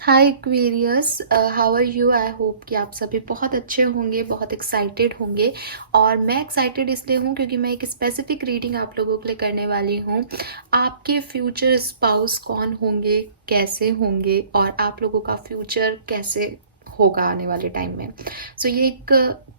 Hi Aquarius, how are you? I hope कि आप सभी बहुत अच्छे होंगे, बहुत एक्साइटेड होंगे। और मैं एक्साइटेड इसलिए हूँ क्योंकि मैं एक स्पेसिफिक रीडिंग आप लोगों के लिए करने वाली हूँ। आपके फ्यूचर स्पाउस कौन होंगे, कैसे होंगे और आप लोगों का फ्यूचर कैसे होगा आने वाले टाइम में। सो ये एक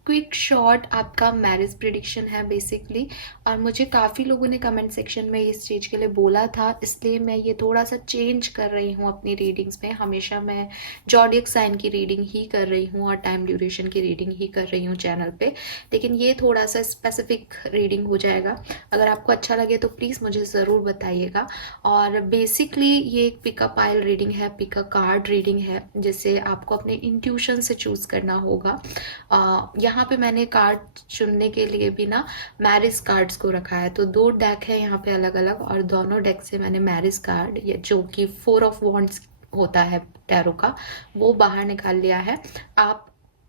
क्विक शॉर्ट आपका मैरिज प्रिडिक्शन है बेसिकली। और मुझे काफ़ी लोगों ने कमेंट सेक्शन में इस चीज़ के लिए बोला था, इसलिए मैं ये थोड़ा सा चेंज कर रही हूँ अपनी रीडिंग्स में। हमेशा मैं जॉडियक साइन की रीडिंग ही कर रही हूँ और टाइम ड्यूरेशन की रीडिंग ही कर रही हूँ चैनल पे, लेकिन ये थोड़ा सा स्पेसिफिक रीडिंग हो जाएगा। अगर आपको अच्छा लगे तो प्लीज़ मुझे ज़रूर बताइएगा। और बेसिकली ये एक पिकअप आइल रीडिंग है, पिकअप कार्ड रीडिंग है, जिसे आपको अपने इंट्यूशन से चूज़ करना होगा। यहाँ पे मैंने कार्ड चुनने के लिए भी ना मैरिज कार्ड्स को रखा है, तो दो डेक है यहाँ पे अलग अलग, और दोनों डेक से मैंने मैरिज कार्ड, ये जो कि 4 ऑफ वॉन्ड्स होता है टैरो का, वो बाहर निकाल लिया है। आप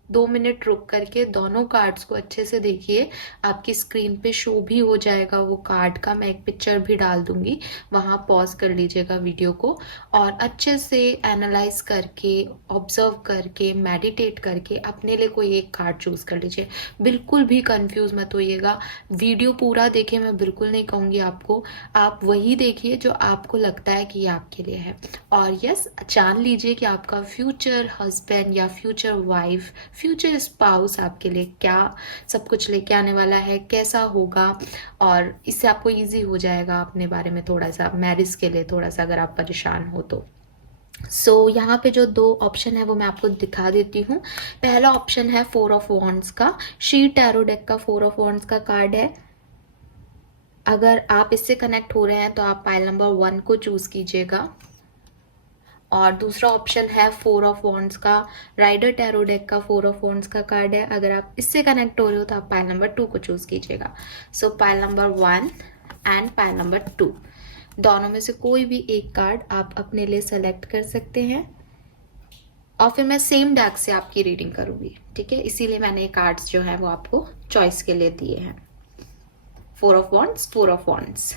2 मिनट रुक करके दोनों कार्ड्स को अच्छे से देखिए। आपकी स्क्रीन पे शो भी हो जाएगा वो कार्ड का, मैं एक पिक्चर भी डाल दूंगी, वहाँ पॉज कर लीजिएगा वीडियो को और अच्छे से एनालाइज करके, ऑब्जर्व करके, मेडिटेट करके अपने लिए कोई एक कार्ड चूज कर लीजिए। बिल्कुल भी कंफ्यूज मत होइएगा। वीडियो पूरा देखिए, मैं बिल्कुल नहीं कहूँगी आपको, आप वही देखिए जो आपको लगता है कि ये आपके लिए है। और यस, जान लीजिए कि आपका फ्यूचर हस्बैंड या फ्यूचर वाइफ, फ्यूचर स्पाउस आपके लिए क्या सब कुछ लेके आने वाला है, कैसा होगा। और इससे आपको इजी हो जाएगा अपने बारे में थोड़ा सा, मैरिज के लिए थोड़ा सा अगर आप परेशान हो तो। यहाँ पे जो दो ऑप्शन है वो मैं आपको दिखा देती हूँ। पहला ऑप्शन है 4 ऑफ वॉन्ड्स का, शी टैरो डेक का 4 ऑफ वॉन्ड्स का कार्ड है। अगर आप इससे कनेक्ट हो रहे हैं तो आप पाइल नंबर 1 को चूज कीजिएगा। और दूसरा ऑप्शन है 4 ऑफ वॉन्ड्स का, राइडर टैरो डेक का 4 ऑफ वॉन्ड्स का कार्ड है। अगर आप इससे कनेक्ट हो रहे हो तो आप पाइल नंबर 2 को चूज कीजिएगा। सो pile number 1 and pile number 2, दोनों में से कोई भी एक कार्ड आप अपने लिए सेलेक्ट कर सकते हैं। और फिर मैं सेम डेक से आपकी रीडिंग करूंगी, ठीक है? इसीलिए मैंने कार्ड्स जो है वो आपको चॉइस के लिए दिए हैं। 4 ऑफ वॉन्ड्स, 4 ऑफ वॉन्ड्स,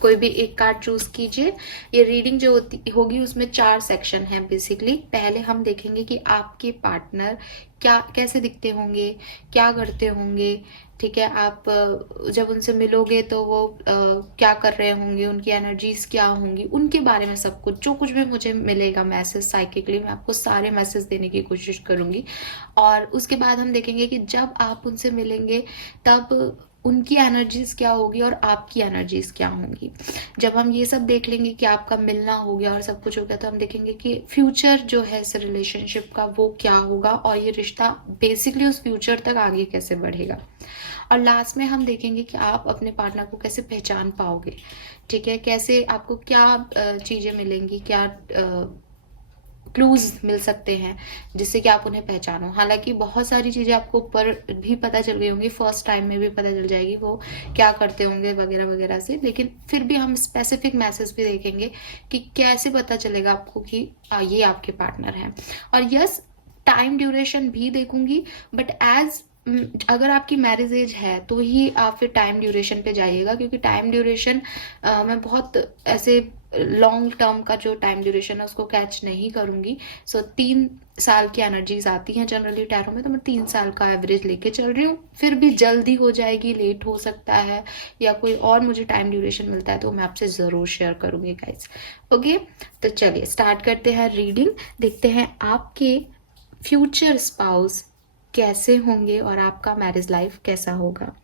कोई भी एक कार्ड चूज कीजिए। ये रीडिंग जो होगी उसमें 4 सेक्शन है बेसिकली। पहले हम देखेंगे कि आपके पार्टनर क्या, कैसे दिखते होंगे, क्या करते होंगे, ठीक है? आप जब उनसे मिलोगे तो वो क्या कर रहे होंगे, उनकी एनर्जीज क्या होंगी, उनके बारे में सब कुछ, जो कुछ भी मुझे मिलेगा मैसेज साइकिकली, मैं आपको सारे मैसेज देने की कोशिश करूंगी। और उसके बाद हम देखेंगे कि जब आप उनसे मिलेंगे तब उनकी एनर्जीज क्या होगी और आपकी एनर्जीज क्या होंगी। जब हम ये सब देख लेंगे कि आपका मिलना हो गया और सब कुछ हो गया, तो हम देखेंगे कि फ्यूचर जो है इस रिलेशनशिप का वो क्या होगा और ये रिश्ता बेसिकली उस फ्यूचर तक आगे कैसे बढ़ेगा। और लास्ट में हम देखेंगे कि आप अपने पार्टनर को कैसे पहचान पाओगे, ठीक है? कैसे आपको क्या चीज़ें मिलेंगी, क्या क्लूज मिल सकते हैं जिससे कि आप उन्हें पहचानो। हालांकि बहुत सारी चीज़ें आपको ऊपर भी पता चल गई होंगी, फर्स्ट टाइम में भी पता चल जाएगी वो क्या करते होंगे वगैरह वगैरह से, लेकिन फिर भी हम स्पेसिफिक मैसेज भी देखेंगे कि कैसे पता चलेगा आपको कि ये आपके पार्टनर हैं। और यस, टाइम ड्यूरेशन भी देखूंगी, बट एज अगर आपकी मैरिज एज है तो ही आप फिर टाइम ड्यूरेशन पे जाइएगा, क्योंकि टाइम ड्यूरेशन मैं बहुत ऐसे लॉन्ग टर्म का जो टाइम ड्यूरेशन है उसको कैच नहीं करूंगी। 3 साल की एनर्जीज आती हैं जनरली टैरो में, तो मैं 3 साल का एवरेज लेके चल रही हूँ। फिर भी जल्दी हो जाएगी, लेट हो सकता है, या कोई और मुझे टाइम ड्यूरेशन मिलता है तो मैं आपसे ज़रूर शेयर करूंगी गाइस। ओके, तो चलिए स्टार्ट करते हैं रीडिंग। देखते हैं आपके फ्यूचर स्पाउस कैसे होंगे और आपका मैरिज लाइफ कैसा होगा।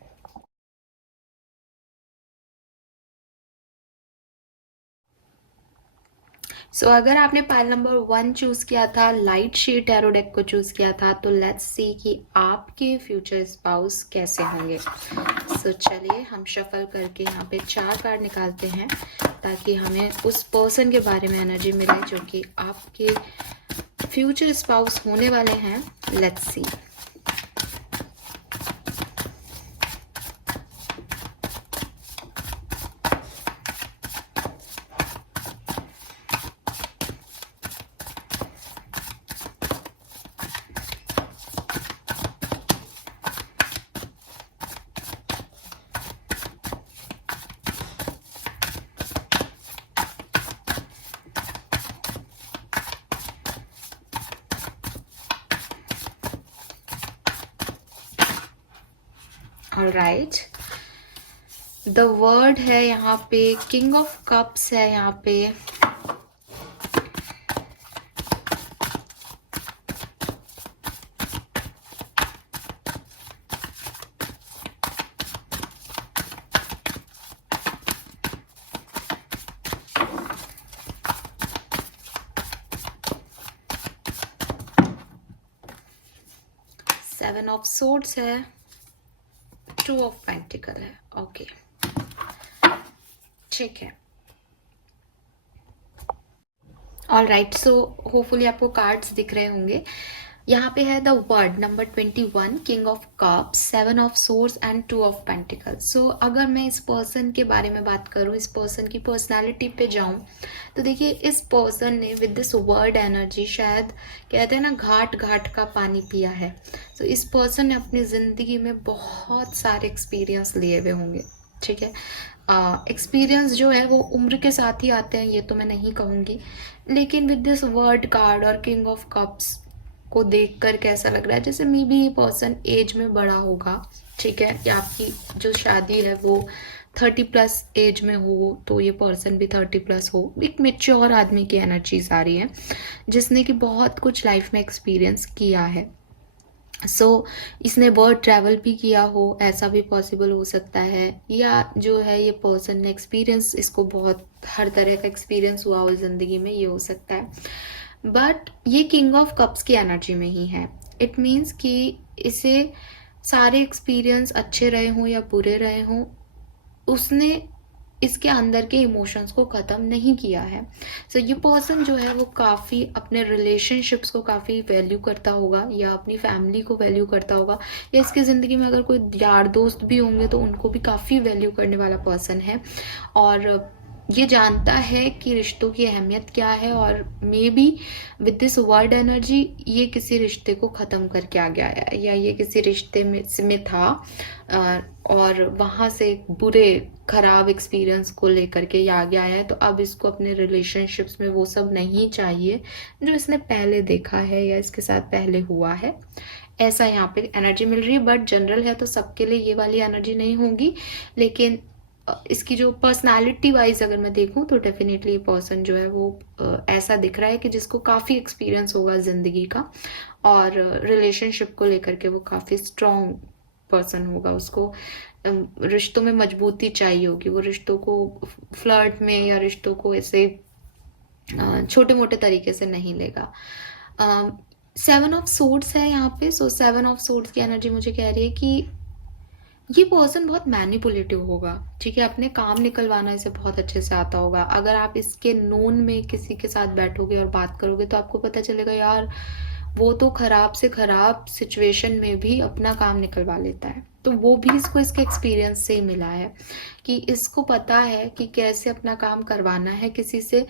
अगर आपने पाइल नंबर 1 चूज किया था, लाइट शेड टैरो डेक को चूज किया था, तो लेट्स सी कि आपके फ्यूचर स्पाउस कैसे होंगे। चलिए हम शफल करके यहाँ पे 4 कार्ड निकालते हैं ताकि हमें उस पर्सन के बारे में एनर्जी मिले जो कि आपके फ्यूचर स्पाउस होने वाले हैं। Let's see. Alright, the word है यहाँ पे किंग ऑफ कप्स है यहाँ पे, 7 ऑफ सोर्ड्स है, 2 ऑफ पेंटिकल है। ओके, ठीक है। ऑलराइट, सो होपफुली आपको कार्ड्स दिख रहे होंगे। यहाँ पे है the world number 21, king of cups, 7 of swords and 2 of pentacles. So अगर मैं इस पर्सन के बारे में बात करूँ, इस पर्सन की पर्सनालिटी पे जाऊँ, तो देखिए इस पर्सन ने विद दिस वर्ड एनर्जी शायद कहते हैं ना घाट घाट का पानी पिया है। तो इस पर्सन ने अपनी ज़िंदगी में बहुत सारे एक्सपीरियंस लिए हुए होंगे, ठीक है। एक्सपीरियंस जो है वो उम्र के साथ ही आते हैं, ये तो मैं नहीं कहूँगी, लेकिन विद दिस वर्ड कार्ड और किंग ऑफ कप्स को देखकर कैसा लग रहा है जैसे मे बी ये पर्सन एज में बड़ा होगा, ठीक है, या आपकी जो शादी है वो 30+ एज में हो, तो ये पर्सन भी 30+ हो। एक मेच्योर आदमी की एनर्जीज आ रही है जिसने कि बहुत कुछ लाइफ में एक्सपीरियंस किया है। इसने वर्ल्ड ट्रैवल भी किया हो, ऐसा भी पॉसिबल हो सकता है, या जो है ये पर्सन ने एक्सपीरियंस, इसको बहुत हर तरह का एक्सपीरियंस हुआ हो ज़िंदगी में, ये हो सकता है। बट ये किंग ऑफ कप्स की एनर्जी में ही है। इट मीन्स कि इसे सारे एक्सपीरियंस अच्छे रहे हों या बुरे रहे हों, उसने इसके अंदर के इमोशंस को ख़त्म नहीं किया है। ये पर्सन जो है वो काफ़ी अपने रिलेशनशिप्स को काफ़ी वैल्यू करता होगा, या अपनी फैमिली को वैल्यू करता होगा, या इसकी ज़िंदगी में अगर कोई यार दोस्त भी होंगे तो उनको भी काफ़ी वैल्यू करने वाला पर्सन है, और ये जानता है कि रिश्तों की अहमियत क्या है, और may be with this word energy ये किसी रिश्ते को ख़त्म करके आ गया है, या ये किसी रिश्ते में था और वहाँ से बुरे ख़राब एक्सपीरियंस को लेकर के ये आगे आया है। तो अब इसको अपने रिलेशनशिप्स में वो सब नहीं चाहिए जो इसने पहले देखा है या इसके साथ पहले हुआ है, ऐसा यहाँ पे एनर्जी मिल रही है। बट जनरल है तो सबके लिए ये वाली एनर्जी नहीं होगी, लेकिन इसकी जो पर्सनालिटी वाइज अगर मैं देखूं तो डेफिनेटली ये पर्सन जो है वो ऐसा दिख रहा है कि जिसको काफ़ी एक्सपीरियंस होगा ज़िंदगी का, और रिलेशनशिप को लेकर के वो काफ़ी स्ट्रॉन्ग पर्सन होगा। उसको रिश्तों में मजबूती चाहिए होगी, वो रिश्तों को फ्लर्ट में या रिश्तों को ऐसे छोटे मोटे तरीके से नहीं लेगा। 7 ऑफ सोर्ड्स है यहाँ पे। 7 ऑफ सोर्ड्स की एनर्जी मुझे कह रही है कि ये पर्सन बहुत मैनिपुलेटिव होगा, ठीक है, अपने काम निकलवाना इसे बहुत अच्छे से आता होगा। अगर आप इसके नोन में किसी के साथ बैठोगे और बात करोगे तो आपको पता चलेगा यार वो तो खराब से खराब सिचुएशन में भी अपना काम निकलवा लेता है। तो वो भी इसको इसके एक्सपीरियंस से ही मिला है कि इसको पता है कि कैसे अपना काम करवाना है किसी से,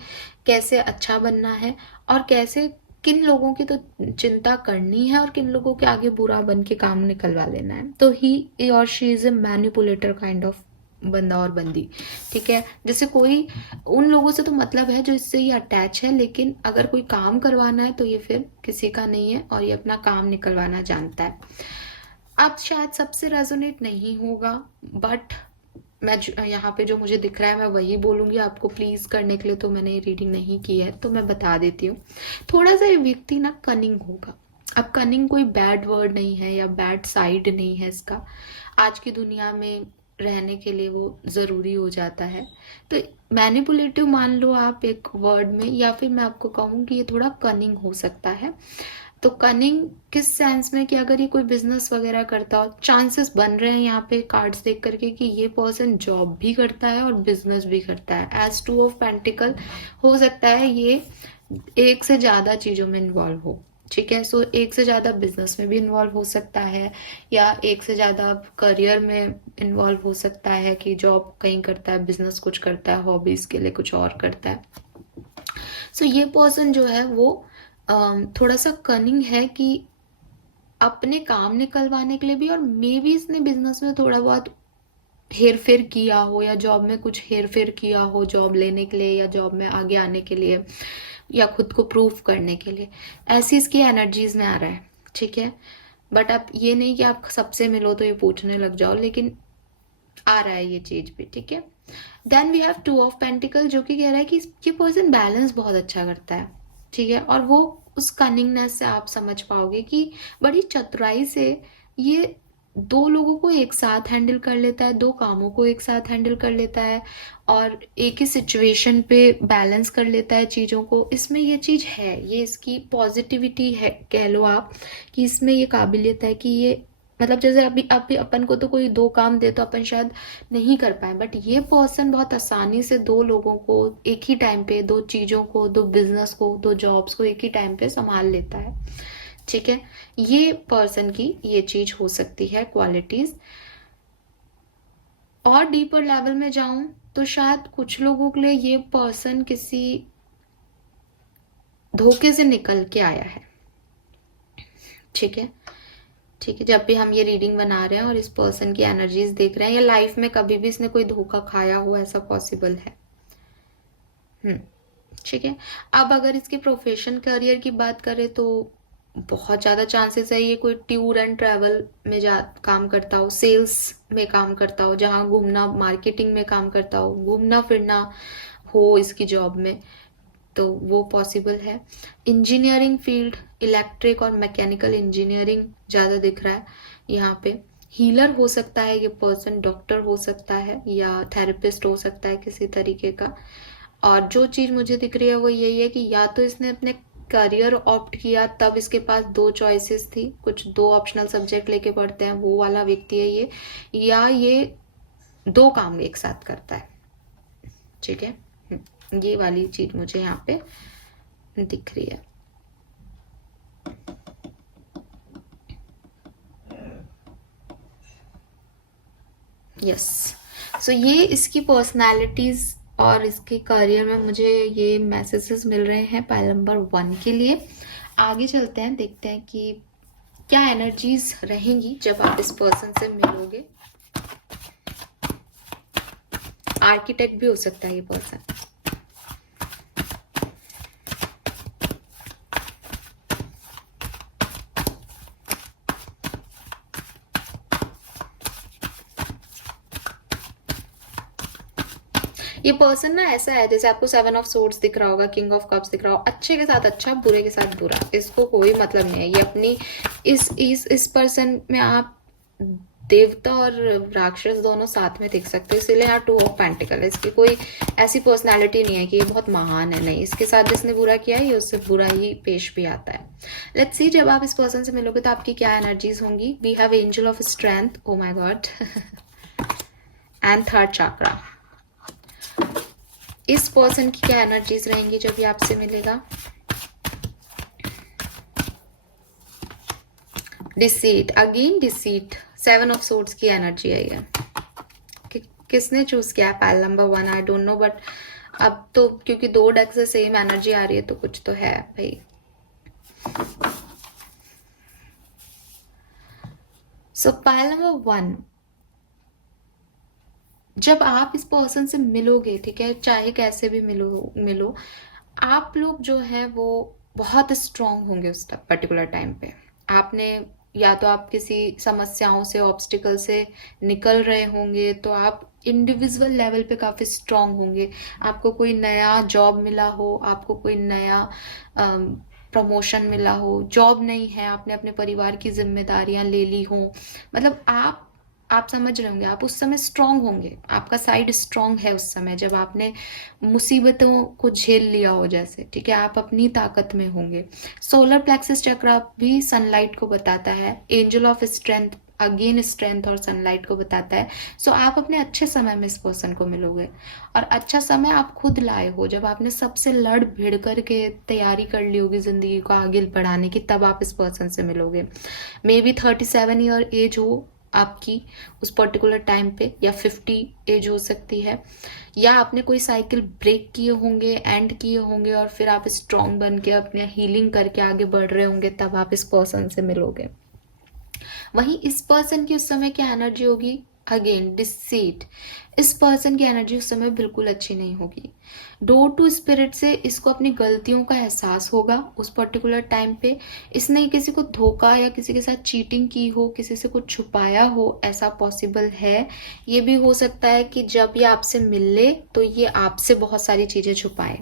कैसे अच्छा बनना है, और कैसे किन लोगों की तो चिंता करनी है और किन लोगों के आगे बुरा बन के काम निकलवा लेना है। तो ही और she is a manipulator kind of बंदा और बंदी, ठीक है। जैसे कोई उन लोगों से तो मतलब है जो इससे ही अटैच है, लेकिन अगर कोई काम करवाना है तो ये फिर किसी का नहीं है और ये अपना काम निकलवाना जानता है। अब शायद सबसे रेजोनेट नहीं होगा, बट मैं यहाँ पे जो मुझे दिख रहा है मैं वही बोलूँगी आपको प्लीज़ करने के लिए। तो मैंने ये रीडिंग नहीं की है तो मैं बता देती हूँ। थोड़ा सा ये व्यक्ति ना कनिंग होगा। अब कनिंग कोई बैड वर्ड नहीं है या बैड साइड नहीं है इसका, आज की दुनिया में रहने के लिए वो ज़रूरी हो जाता है। तो मैनिपुलेटिव मान लो आप एक वर्ड में, या फिर मैं आपको कहूँ कि ये थोड़ा कनिंग हो सकता है। तो कनिंग किस सेंस में कि अगर ये कोई बिजनेस वगैरह करता हो, चांसेस बन रहे हैं यहाँ पे कार्ड्स देख करके कि ये पर्सन जॉब भी करता है और बिजनेस भी करता है। एज 2 ऑफ पेंटिकल हो सकता है ये एक से ज़्यादा चीज़ों में इन्वॉल्व हो, ठीक है। एक से ज़्यादा बिजनेस में भी इन्वॉल्व हो सकता है, या एक से ज़्यादा करियर में इन्वॉल्व हो सकता है कि जॉब कहीं करता है, बिजनेस कुछ करता है, हॉबीज़ के लिए कुछ और करता है। ये पर्सन जो है वो थोड़ा सा कनिंग है कि अपने काम निकलवाने के लिए भी, और मे बी इसने बिजनेस में थोड़ा बहुत हेर फेर किया हो, या जॉब में कुछ हेर फेर किया हो जॉब लेने के लिए या जॉब में आगे आने के लिए या खुद को प्रूव करने के लिए। ऐसी इसकी एनर्जीज में आ रहा है, ठीक है। बट आप ये नहीं कि आप सबसे मिलो तो ये पूछने लग जाओ, लेकिन आ रहा है ये चीज भी, ठीक है। Then we have 2 of pentacle, जो कि कह रहा है कि ये पर्सन बैलेंस बहुत अच्छा करता है, ठीक है। और वो उस कनिंगनेस से आप समझ पाओगे कि बड़ी चतुराई से ये दो लोगों को एक साथ हैंडल कर लेता है, दो कामों को एक साथ हैंडल कर लेता है, और एक ही सिचुएशन पे बैलेंस कर लेता है चीज़ों को। इसमें ये चीज़ है, ये इसकी पॉजिटिविटी है कह लो आप, कि इसमें ये काबिलियत है कि ये मतलब जैसे अभी अभी अपन को तो कोई दो काम दे तो अपन शायद नहीं कर पाए, बट ये पर्सन बहुत आसानी से दो लोगों को एक ही टाइम पे, दो चीज़ों को, दो बिजनेस को, दो जॉब्स को एक ही टाइम पे संभाल लेता है, ठीक है। ये पर्सन की ये चीज हो सकती है क्वालिटीज। और डीपर लेवल में जाऊं तो शायद कुछ लोगों के लिए ये पर्सन किसी धोखे से निकल के आया है, ठीक है। ठीक है, जब भी हम ये रीडिंग बना रहे हैं और इस पर्सन की एनर्जीज देख रहे हैं, या लाइफ में कभी भी इसने कोई धोखा खाया हो, ऐसा पॉसिबल है। ठीक है। अब अगर इसके प्रोफेशन करियर की बात करें तो बहुत ज़्यादा चांसेस है ये कोई टूर एंड ट्रैवल में जा काम करता हो, सेल्स में काम करता हो, जहाँ घूमना, मार्केटिंग में काम करता हो, घूमना फिरना हो इसकी जॉब में, तो वो पॉसिबल है। इंजीनियरिंग फील्ड, इलेक्ट्रिक और मैकेनिकल इंजीनियरिंग ज़्यादा दिख रहा है यहाँ पे। हीलर हो सकता है ये पर्सन, डॉक्टर हो सकता है, या थेरेपिस्ट हो सकता है किसी तरीके का। और जो चीज़ मुझे दिख रही है वो यही है कि या तो इसने अपने करियर ऑप्ट किया, तब इसके पास दो चॉइसेस थी, कुछ दो ऑप्शनल सब्जेक्ट लेके पढ़ते हैं, वो वाला व्यक्ति है ये, या ये दो काम एक साथ करता है, ठीक है। ये वाली चीज मुझे यहाँ पे दिख रही है। यस, सो ये इसकी पर्सनालिटीज और इसके करियर में मुझे ये मैसेजेस मिल रहे हैं पाइल नंबर 1 के लिए। आगे चलते हैं, देखते हैं कि क्या एनर्जीज रहेंगी जब आप इस पर्सन से मिलोगे। आर्किटेक्ट भी हो सकता है ये पर्सन। ये पर्सन ना ऐसा है, जैसे आपको 7 ऑफ सोर्ड्स दिख रहा होगा, किंग ऑफ कप्स दिख रहा हो, अच्छे के साथ अच्छा, बुरे के साथ बुरा, इसको कोई मतलब नहीं है। ये अपनी इस पर्सन में आप देवता और राक्षस दोनों साथ में देख सकते हो, इसीलिए यहाँ 2 ऑफ पेंटिकल है। इसकी कोई ऐसी पर्सनालिटी नहीं है कि ये बहुत महान है, नहीं, इसके साथ जिसने बुरा किया है ये उससे बुरा ही पेश भी आता है। लेट्स सी जब आप इस पर्सन से मिलोगे तो आपकी क्या एनर्जीज होंगी। We have angel of strength, oh my god, and third chakra. इस पर्सन की क्या एनर्जीज रहेंगी जब ये आपसे मिलेगा। Deceit, again deceit, 7 of swords की एनर्जी आई है। किसने चूज किया pile number 1, I don't know, but अब तो क्योंकि 2 डेक से सेम एनर्जी आ रही है तो कुछ तो है भाई। सो पाइल नंबर 1, जब आप इस पर्सन से मिलोगे, ठीक है, चाहे कैसे भी मिलो, आप लोग जो है वो बहुत स्ट्रांग होंगे उस पर्टिकुलर टाइम पे। आपने या तो आप किसी समस्याओं से, ऑब्स्टिकल से निकल रहे होंगे, तो आप इंडिविजुअल लेवल पे काफ़ी स्ट्रांग होंगे। आपको कोई नया जॉब मिला हो, आपको कोई नया प्रमोशन मिला हो, जॉब नहीं है, आपने अपने परिवार की जिम्मेदारियां ले ली हो, मतलब आप समझ रहे होंगे, आप उस समय स्ट्रांग होंगे, आपका साइड स्ट्रांग है उस समय जब आपने मुसीबतों को झेल लिया हो, जैसे, ठीक है, आप अपनी ताकत में होंगे। सोलर प्लेक्सस चक्र भी सनलाइट को बताता है, angel of strength again strength और सनलाइट को बताता है। सो आप अपने अच्छे समय में इस पर्सन को मिलोगे, और अच्छा समय आप खुद लाए हो जब आपने सबसे लड़ भिड़ करके तैयारी कर ली होगी जिंदगी को आगे बढ़ाने की, तब आप इस पर्सन से मिलोगे। मे बी 37 ईयर एज हो आपकी उस पर्टिकुलर टाइम पे, या 50 एज हो सकती है, या आपने कोई साइकिल ब्रेक किए होंगे, एंड किए होंगे, और फिर आप स्ट्रांग बन के अपने हीलिंग करके आगे बढ़ रहे होंगे, तब आप इस पर्सन से मिलोगे। वहीं इस पर्सन की उस समय क्या एनर्जी होगी, अगेन डिसीट, इस पर्सन की एनर्जी उस समय बिल्कुल अच्छी नहीं होगी। डोर टू स्पिरिट से इसको अपनी गलतियों का एहसास होगा उस पर्टिकुलर टाइम पे। इसने किसी को धोखा या किसी के साथ चीटिंग की हो, किसी से कुछ छुपाया हो, ऐसा पॉसिबल है। ये भी हो सकता है कि जब ये आपसे मिले तो ये आपसे बहुत सारी चीज़ें छुपाए,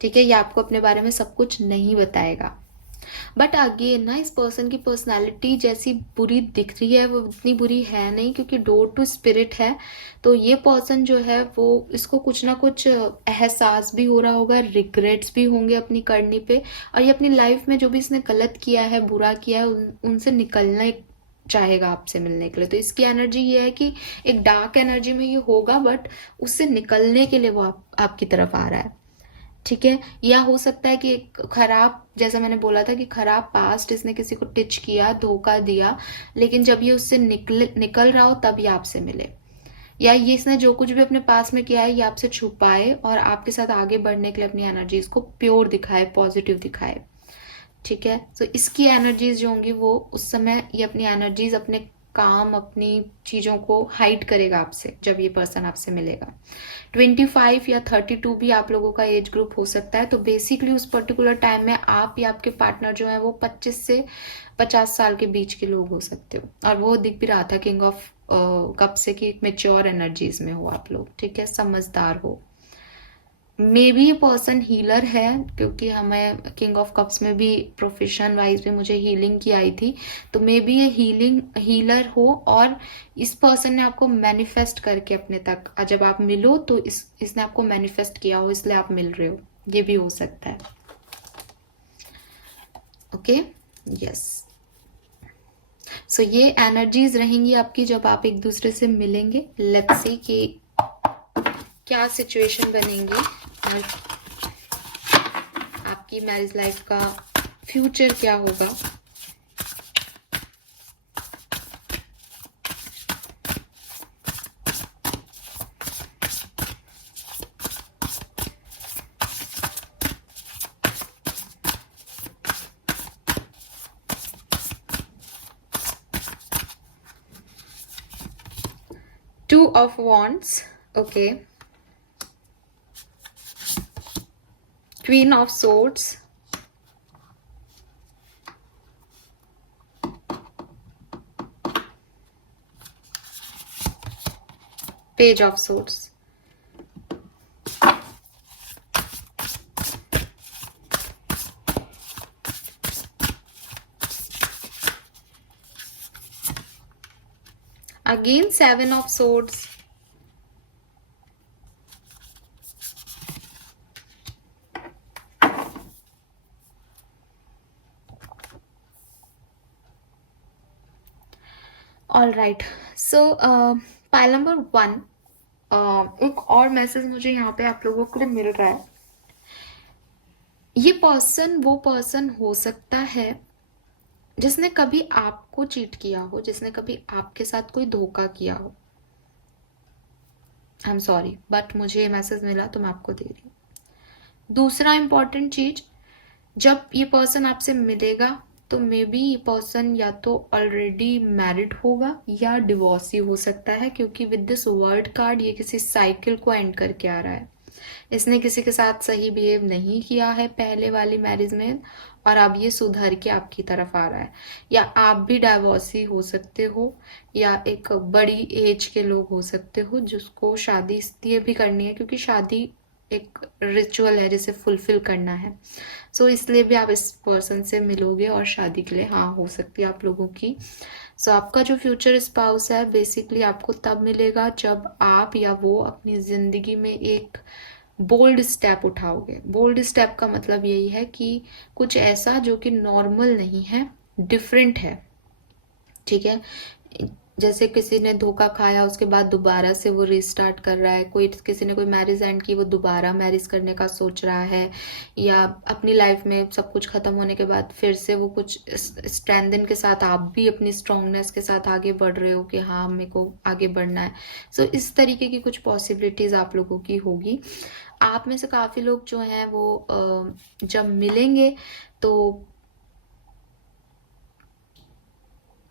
ठीक है, ये आपको अपने बारे में सब कुछ नहीं बताएगा। बट अगेन ना, इस पर्सन की पर्सनालिटी जैसी बुरी दिख रही है वो इतनी बुरी है नहीं, क्योंकि डोर टू स्पिरिट है। तो ये पर्सन जो है वो, इसको कुछ ना कुछ एहसास भी हो रहा होगा, रिग्रेट्स भी होंगे अपनी करनी पे, और ये अपनी लाइफ में जो भी इसने गलत किया है, बुरा किया है, उनसे निकलना चाहेगा आपसे मिलने के लिए। तो इसकी एनर्जी ये है कि एक डार्क एनर्जी में ये होगा, बट उससे निकलने के लिए वो आपकी तरफ आ रहा है, ठीक है। या हो सकता है कि एक खराब, जैसा मैंने बोला था कि खराब पास्ट इसने किसी को टिच किया, धोखा दिया, लेकिन जब ये उससे निकल रहा हो तब ये आपसे मिले। या ये इसने जो कुछ भी अपने पास में किया है ये आपसे छुपाए और आपके साथ आगे बढ़ने के लिए अपनी एनर्जीज को प्योर दिखाए, पॉजिटिव दिखाए, ठीक है। तो इसकी एनर्जीज जो होंगी वो उस समय ये अपनी एनर्जीज, अपने काम, अपनी चीज़ों को हाइड करेगा आपसे जब ये पर्सन आपसे मिलेगा। 25 या 32 भी आप लोगों का एज ग्रुप हो सकता है। तो बेसिकली उस पर्टिकुलर टाइम में आप या आपके पार्टनर जो है वो 25 से 50 साल के बीच के लोग हो सकते हो। और वो दिख भी रहा था किंग ऑफ कप से कि मेच्योर एनर्जीज में हो आप लोग, ठीक है, समझदार हो। मे बी ये पर्सन हीलर है, क्योंकि हमें किंग ऑफ कप्स में भी प्रोफेशन वाइज भी मुझे हीलिंग की आई थी। तो मे बी ये हीलर हो, और इस पर्सन ने आपको मैनिफेस्ट करके अपने तक, जब आप मिलो तो इसने आपको मैनिफेस्ट किया हो, इसलिए आप मिल रहे हो, ये भी हो सकता है। Okay, yes. सो ये एनर्जीज रहेंगी आपकी जब आप एक दूसरे से मिलेंगे। लेट्स सी कि क्या सिचुएशन बनेंगी और आपकी मैरिज लाइफ का फ्यूचर क्या होगा। Two of Wands, okay. Queen of Swords, Page of Swords, again Seven of Swords, all right. So pile number 1, एक और मैसेज मुझे यहाँ पे आप लोगों के लिए मिल रहा है। ये पर्सन वो पर्सन हो सकता है जिसने कभी आपको चीट किया हो, जिसने कभी आपके साथ कोई धोखा किया हो। आई एम सॉरी, बट मुझे ये मैसेज मिला तो मैं आपको दे रही हूँ। दूसरा इंपॉर्टेंट चीज, जब ये पर्सन आपसे मिलेगा तो मे बी ये पर्सन या तो ऑलरेडी मैरिड होगा या डिवोर्सी हो सकता है, क्योंकि विद दिस वर्ड कार्ड ये किसी साइकिल को एंड करके आ रहा है। इसने किसी के साथ सही बिहेव नहीं किया है पहले वाली मैरिज में, और अब ये सुधर के आपकी तरफ आ रहा है। या आप भी डाइवोर्सी हो सकते हो, या एक बड़ी एज के लोग हो सकते हो जिसको शादी इसलिए भी करनी है क्योंकि शादी एक रिचुअल है जिसे फुलफिल करना है। सो इसलिए भी आप इस पर्सन से मिलोगे और शादी के लिए हाँ हो सकती है आप लोगों की। सो आपका जो फ्यूचर स्पाउस है बेसिकली आपको तब मिलेगा जब आप या वो अपनी जिंदगी में एक बोल्ड स्टेप उठाओगे। बोल्ड स्टेप का मतलब यही है कि कुछ ऐसा जो कि नॉर्मल नहीं है, डिफरेंट है, ठीक है। जैसे किसी ने धोखा खाया उसके बाद दोबारा से वो रिस्टार्ट कर रहा है, किसी ने कोई मैरिज एंड की वो दोबारा मैरिज करने का सोच रहा है, या अपनी लाइफ में सब कुछ खत्म होने के बाद फिर से वो कुछ स्ट्रेंथन के साथ आप भी अपनी स्ट्रांगनेस के साथ आगे बढ़ रहे हो कि हाँ मेरे को आगे बढ़ना है। सो इस तरीके की कुछ पॉसिबिलिटीज आप लोगों की होगी। आप में से काफी लोग जो हैं वो जब मिलेंगे तो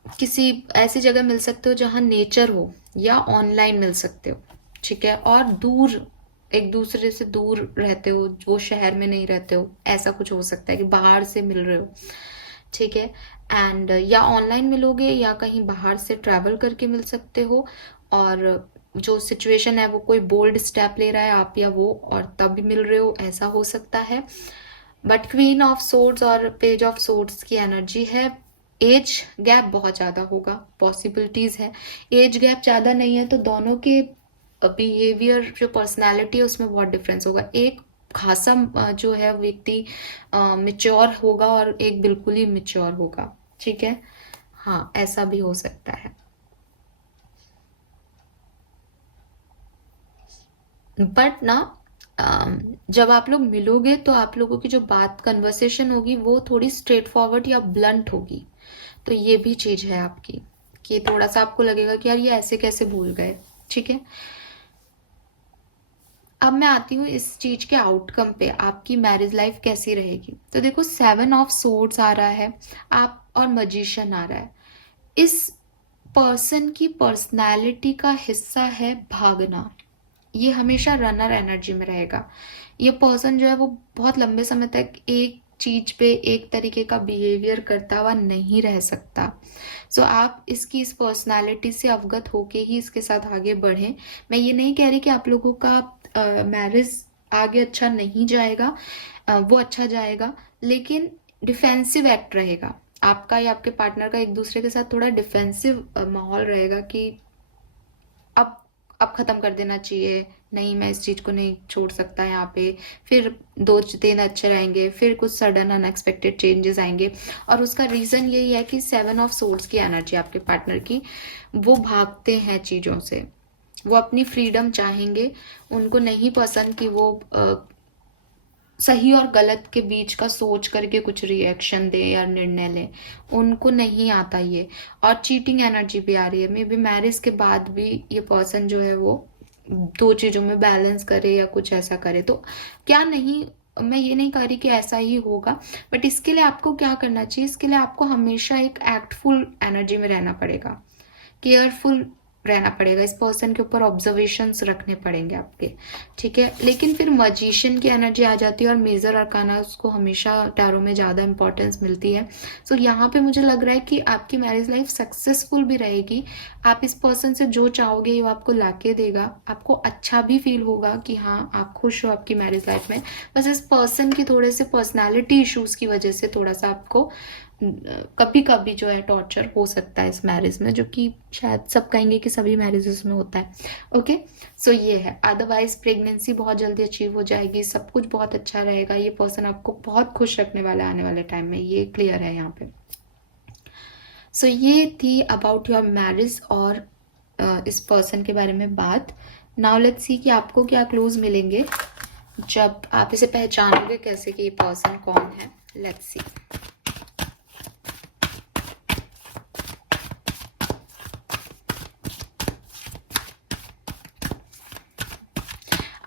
किसी ऐसी जगह मिल सकते हो जहाँ नेचर हो, या ऑनलाइन मिल सकते हो, ठीक है। और दूर, एक दूसरे से दूर रहते हो, वो शहर में नहीं रहते हो, ऐसा कुछ हो सकता है कि बाहर से मिल रहे हो, ठीक है। एंड या ऑनलाइन मिलोगे या कहीं बाहर से ट्रैवल करके मिल सकते हो, और जो सिचुएशन है वो कोई बोल्ड स्टेप ले रहा है आप या वो, और तब भी मिल रहे हो, ऐसा हो सकता है। बट क्वीन ऑफ सोर्ड्स और पेज ऑफ सोर्ड्स की एनर्जी है। एज गैप बहुत ज़्यादा होगा, पॉसिबिलिटीज़ है। एज गैप ज़्यादा नहीं है तो दोनों के बिहेवियर, जो पर्सनैलिटी है उसमें बहुत डिफरेंस होगा। एक खासा जो है व्यक्ति मिच्योर होगा और एक बिल्कुल ही मिच्योर होगा, ठीक है। हाँ, ऐसा भी हो सकता है। बट ना, जब आप लोग मिलोगे तो आप लोगों की जो बात कन्वर्सेशन होगी वो थोड़ी स्ट्रेट फॉरवर्ड या ब्लंट होगी। तो ये भी चीज़ है आपकी, कि थोड़ा सा आपको लगेगा कि यार ये ऐसे कैसे भूल गए, ठीक है। अब मैं आती हूँ इस चीज के आउटकम पे, आपकी मैरिज लाइफ कैसी रहेगी। तो देखो, 7 ऑफ सोर्ड्स आ रहा है, आप और मजिशियन आ रहा है। इस पर्सन की पर्सनालिटी का हिस्सा है भागना। ये हमेशा रनर एनर्जी में रहेगा। ये पर्सन जो है वो बहुत लंबे समय तक एक चीज पे एक तरीके का बिहेवियर करता हुआ नहीं रह सकता। सो आप इसकी इस पर्सनालिटी से अवगत होके ही इसके साथ आगे बढ़ें। मैं ये नहीं कह रही कि आप लोगों का मैरिज आगे अच्छा नहीं जाएगा, वो अच्छा जाएगा, लेकिन डिफेंसिव एक्ट रहेगा आपका या आपके पार्टनर का। एक दूसरे के साथ थोड़ा डिफेंसिव माहौल रहेगा कि अब अब खत्म कर देना चाहिए, नहीं मैं इस चीज को नहीं छोड़ सकता यहाँ पे। फिर 2 दिन अच्छे रहेंगे, फिर कुछ सडन अनएक्सपेक्टेड चेंजेस आएंगे। और उसका रीजन यही है कि 7 ऑफ सोर्ड्स की एनर्जी आपके पार्टनर की, वो भागते हैं चीजों से, वो अपनी फ्रीडम चाहेंगे। उनको नहीं पसंद कि वो सही और गलत के बीच का सोच करके कुछ रिएक्शन दे या निर्णय ले, उनको नहीं आता ये। और चीटिंग एनर्जी भी आ रही है, मे बी मैरिज के बाद भी ये पर्सन जो है वो 2 चीजों में बैलेंस करे या कुछ ऐसा करे। तो क्या नहीं, मैं ये नहीं कह रही कि ऐसा ही होगा, बट इसके लिए आपको क्या करना चाहिए, इसके लिए आपको हमेशा एक एक्टफुल एनर्जी में रहना पड़ेगा, केयरफुल रहना पड़ेगा। इस पर्सन के ऊपर ऑब्जर्वेशंस रखने पड़ेंगे आपके, ठीक है। लेकिन फिर मजिशियन की एनर्जी आ जाती है, और मेजर अरकाना उसको हमेशा टैरो में ज़्यादा इंपॉर्टेंस मिलती है। सो यहाँ पे मुझे लग रहा है कि आपकी मैरिज लाइफ सक्सेसफुल भी रहेगी। आप इस पर्सन से जो चाहोगे वो आपको लाके देगा, आपको अच्छा भी फील होगा कि हाँ आप खुश हो आपकी मैरिज लाइफ में। बस इस पर्सन की थोड़े से पर्सनैलिटी इशूज़ की वजह से थोड़ा सा आपको कभी कभी जो है टॉर्चर हो सकता है इस मैरिज में, जो कि शायद सब कहेंगे कि सभी मैरिजेस में होता है। ओके, सो ये है। अदरवाइज प्रेगनेंसी बहुत जल्दी अचीव हो जाएगी, सब कुछ बहुत अच्छा रहेगा। ये पर्सन आपको बहुत खुश रखने वाला है आने वाले टाइम में, ये क्लियर है यहाँ पे। सो ये थी अबाउट योर मैरिज और इस पर्सन के बारे में बात। नाउ लेट्स सी कि आपको क्या क्लूज मिलेंगे जब आप इसे पहचानोगे कैसे कि ये पर्सन कौन है। Let's see.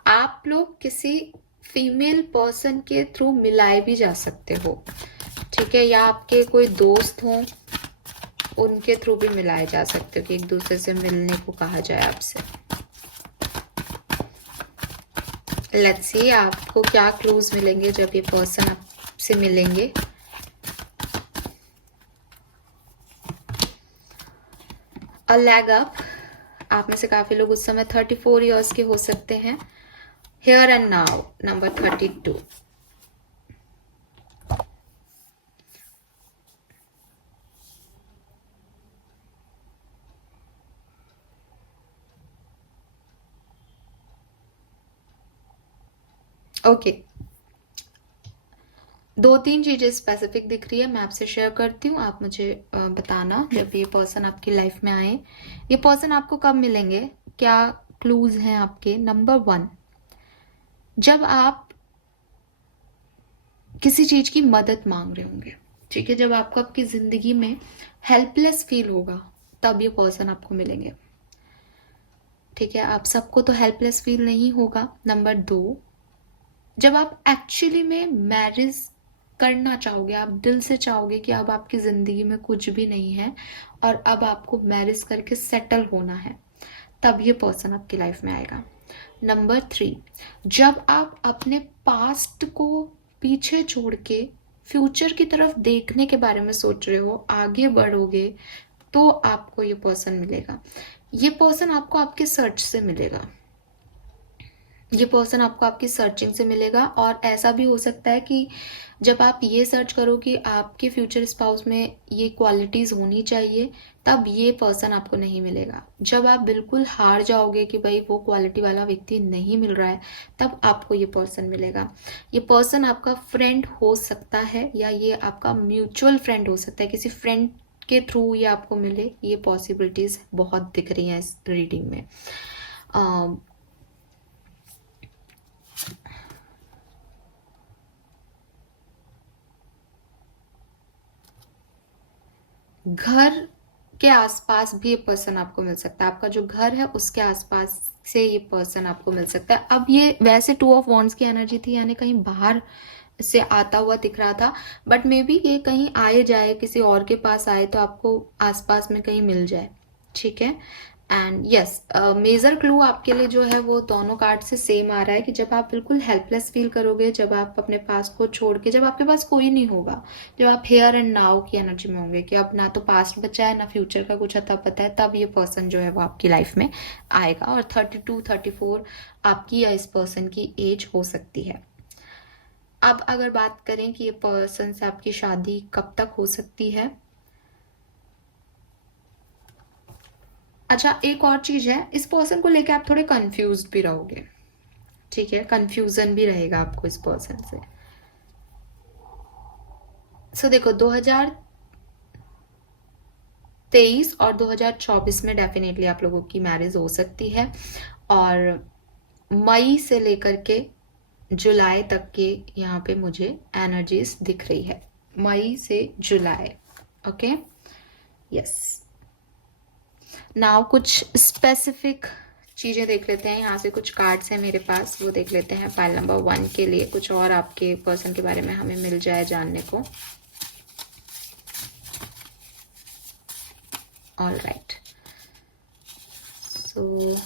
आप लोग किसी फीमेल पर्सन के थ्रू मिलाए भी जा सकते हो, ठीक है, या आपके कोई दोस्त हों उनके थ्रू भी मिलाए जा सकते हो, कि एक दूसरे से मिलने को कहा जाए आपसे। लेट्स सी आपको क्या क्लूज मिलेंगे जब ये पर्सन आपसे मिलेंगे। अ लैग अप, आप में से काफी लोग उस समय 34 इयर्स के हो सकते हैं। Here and now, number 32। Okay, 2-3 चीजें स्पेसिफिक दिख रही है, मैं आपसे शेयर करती हूँ, आप मुझे बताना जब ये पर्सन आपकी लाइफ में आए। ये पर्सन आपको कब मिलेंगे, क्या क्लूज हैं आपके। नंबर 1, जब आप किसी चीज की मदद मांग रहे होंगे, ठीक है, जब आपको आपकी जिंदगी में हेल्पलेस फील होगा, तब ये पर्सन आपको मिलेंगे, ठीक है। आप सबको तो हेल्पलेस फील नहीं होगा। नंबर 2, जब आप एक्चुअली में मैरिज करना चाहोगे, आप दिल से चाहोगे कि अब आपकी ज़िंदगी में कुछ भी नहीं है और अब आपको मैरिज करके सेटल होना है, तब ये पर्सन आपकी लाइफ में आएगा। नंबर 3, जब आप अपने पास्ट को पीछे छोड़ के फ्यूचर की तरफ देखने के बारे में सोच रहे हो, आगे बढ़ोगे, तो आपको ये पर्सन मिलेगा। ये पर्सन आपको आपके सर्च से मिलेगा, ये पर्सन आपको आपकी सर्चिंग से मिलेगा। और ऐसा भी हो सकता है कि जब आप ये सर्च करो कि आपके फ्यूचर स्पाउस में ये क्वालिटीज़ होनी चाहिए, तब ये पर्सन आपको नहीं मिलेगा। जब आप बिल्कुल हार जाओगे कि भाई वो क्वालिटी वाला व्यक्ति नहीं मिल रहा है, तब आपको ये पर्सन मिलेगा। ये पर्सन आपका फ्रेंड हो सकता है या ये आपका म्यूचुअल फ्रेंड हो सकता है, किसी फ्रेंड के थ्रू ये आपको मिले, ये पॉसिबिलिटीज़ बहुत दिख रही हैं इस रीडिंग में। घर के आसपास भी ये पर्सन आपको मिल सकता है, आपका जो घर है उसके आसपास से ये पर्सन आपको मिल सकता है। अब ये वैसे 2 ऑफ वॉन्ड्स की एनर्जी थी, यानी कहीं बाहर से आता हुआ दिख रहा था, बट मे बी ये कहीं आए जाए, किसी और के पास आए तो आपको आसपास में कहीं मिल जाए, ठीक है। एंड यस, मेजर क्लू आपके लिए जो है वो दोनों कार्ड से सेम आ रहा है कि जब आप बिल्कुल हेल्पलेस फील करोगे, जब आप अपने पास को छोड़ के, जब आपके पास कोई नहीं होगा, जब आप हेयर एंड नाउ की एनर्जी में होंगे कि अब ना तो पास्ट बचा है ना फ्यूचर का कुछ अता पता है, तब ये पर्सन जो है वो आपकी लाइफ में आएगा। और 32-34 आपकी या इस पर्सन की एज हो सकती है। अब अगर बात करें कि ये पर्सन से आपकी शादी कब तक हो सकती है। अच्छा, एक और चीज है, इस पर्सन को लेकर आप थोड़े कंफ्यूज भी रहोगे, ठीक है, कंफ्यूजन भी रहेगा आपको इस पर्सन से। सो देखो, 2023 और 2024 में डेफिनेटली आप लोगों की मैरिज हो सकती है, और मई से लेकर के जुलाई तक के यहाँ पे मुझे एनर्जीज दिख रही है, मई से जुलाई। Okay, yes. नाउ कुछ स्पेसिफिक चीज़ें देख लेते हैं, यहाँ से कुछ कार्ड्स हैं मेरे पास, वो देख लेते हैं पाइल नंबर 1 के लिए, कुछ और आपके पर्सन के बारे में हमें मिल जाए जानने को। ऑल राइट, सो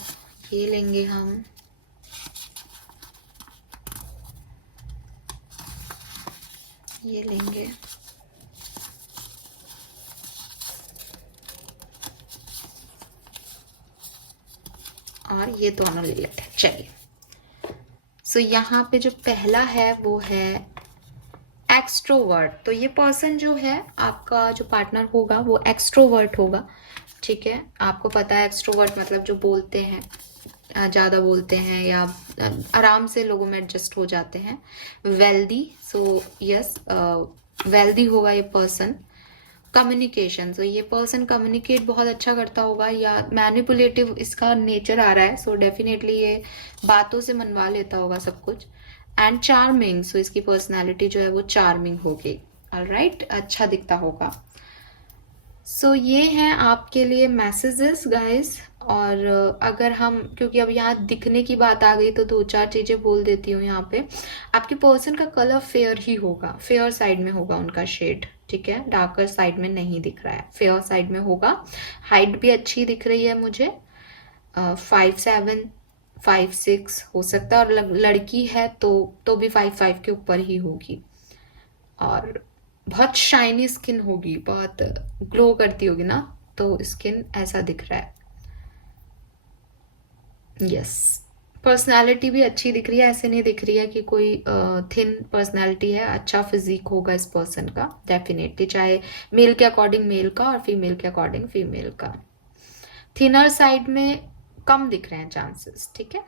ये लेंगे हम, ये लेंगे, और ये दोनों ले लेते हैं। चलिए, सो यहाँ पे जो पहला है वो है एक्सट्रोवर्ट। तो ये पर्सन जो है आपका, जो पार्टनर होगा वो एक्सट्रोवर्ट होगा, ठीक है। आपको पता है एक्सट्रोवर्ट मतलब जो बोलते हैं, ज़्यादा बोलते हैं या आराम से लोगों में एडजस्ट हो जाते हैं। वेल्दी, सो यस, वेल्दी होगा ये पर्सन। कम्युनिकेशन, सो ये पर्सन कम्युनिकेट बहुत अच्छा करता होगा, या मैनिपुलेटिव इसका नेचर आ रहा है, सो डेफिनेटली ये बातों से मनवा लेता होगा सब कुछ। एंड चार्मिंग, सो इसकी पर्सनालिटी जो है वो चार्मिंग होगी। ऑलराइट, अच्छा दिखता होगा। सो ये हैं आपके लिए मैसेजेस गाइस। और अगर हम, क्योंकि अब यहाँ दिखने की बात आ गई तो 2-4 चीज़ें बोल देती हूँ यहाँ पे। आपके पर्सन का कलर फेयर ही होगा, फेयर साइड में होगा उनका शेड, ठीक है, डार्कर साइड में नहीं दिख रहा है, फेयर साइड में होगा। हाइट भी अच्छी दिख रही है मुझे, 5'7", 5'6" हो सकता है, और लड़की है तो भी 5'5" के ऊपर ही होगी। और बहुत शाइनी स्किन होगी, बहुत ग्लो करती होगी ना, तो स्किन ऐसा दिख रहा है। यस, पर्सनालिटी भी अच्छी दिख रही है, ऐसे नहीं दिख रही है कि कोई थिन पर्सनालिटी है, अच्छा फिजिक होगा इस पर्सन का डेफिनेटली, चाहे मेल के अकॉर्डिंग मेल का और फीमेल के अकॉर्डिंग फीमेल का। थिनर साइड में कम दिख रहे हैं चांसेस, ठीक है,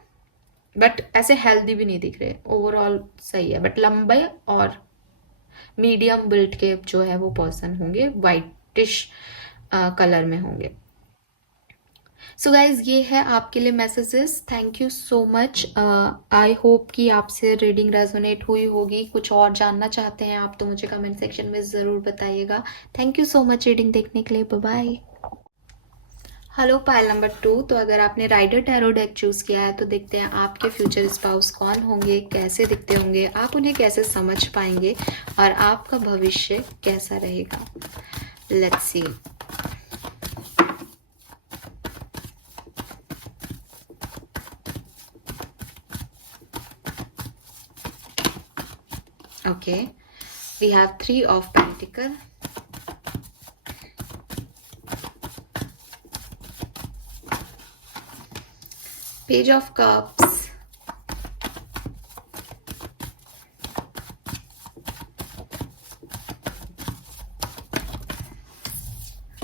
बट ऐसे हेल्दी भी नहीं दिख रहे, ओवरऑल सही है, बट लंबे और मीडियम बिल्ड के जो है वो पर्सन होंगे, वाइटिश कलर में होंगे। सो गाइज, ये है आपके लिए messages. Thank you so much. I hope कि आपसे रीडिंग रेजोनेट हुई होगी। कुछ और जानना चाहते हैं आप तो मुझे कमेंट सेक्शन में ज़रूर बताइएगा। Thank you so much reading देखने के लिए। Bye bye. Hello pile number 2। तो अगर आपने राइडर टैरो डेक चूज किया है तो देखते हैं आपके फ्यूचर स्पाउस कौन होंगे, कैसे दिखते होंगे, आप उन्हें कैसे समझ पाएंगे और आपका भविष्य कैसा रहेगा। Let's see. Okay, we have 3 of pentacle, page of cups,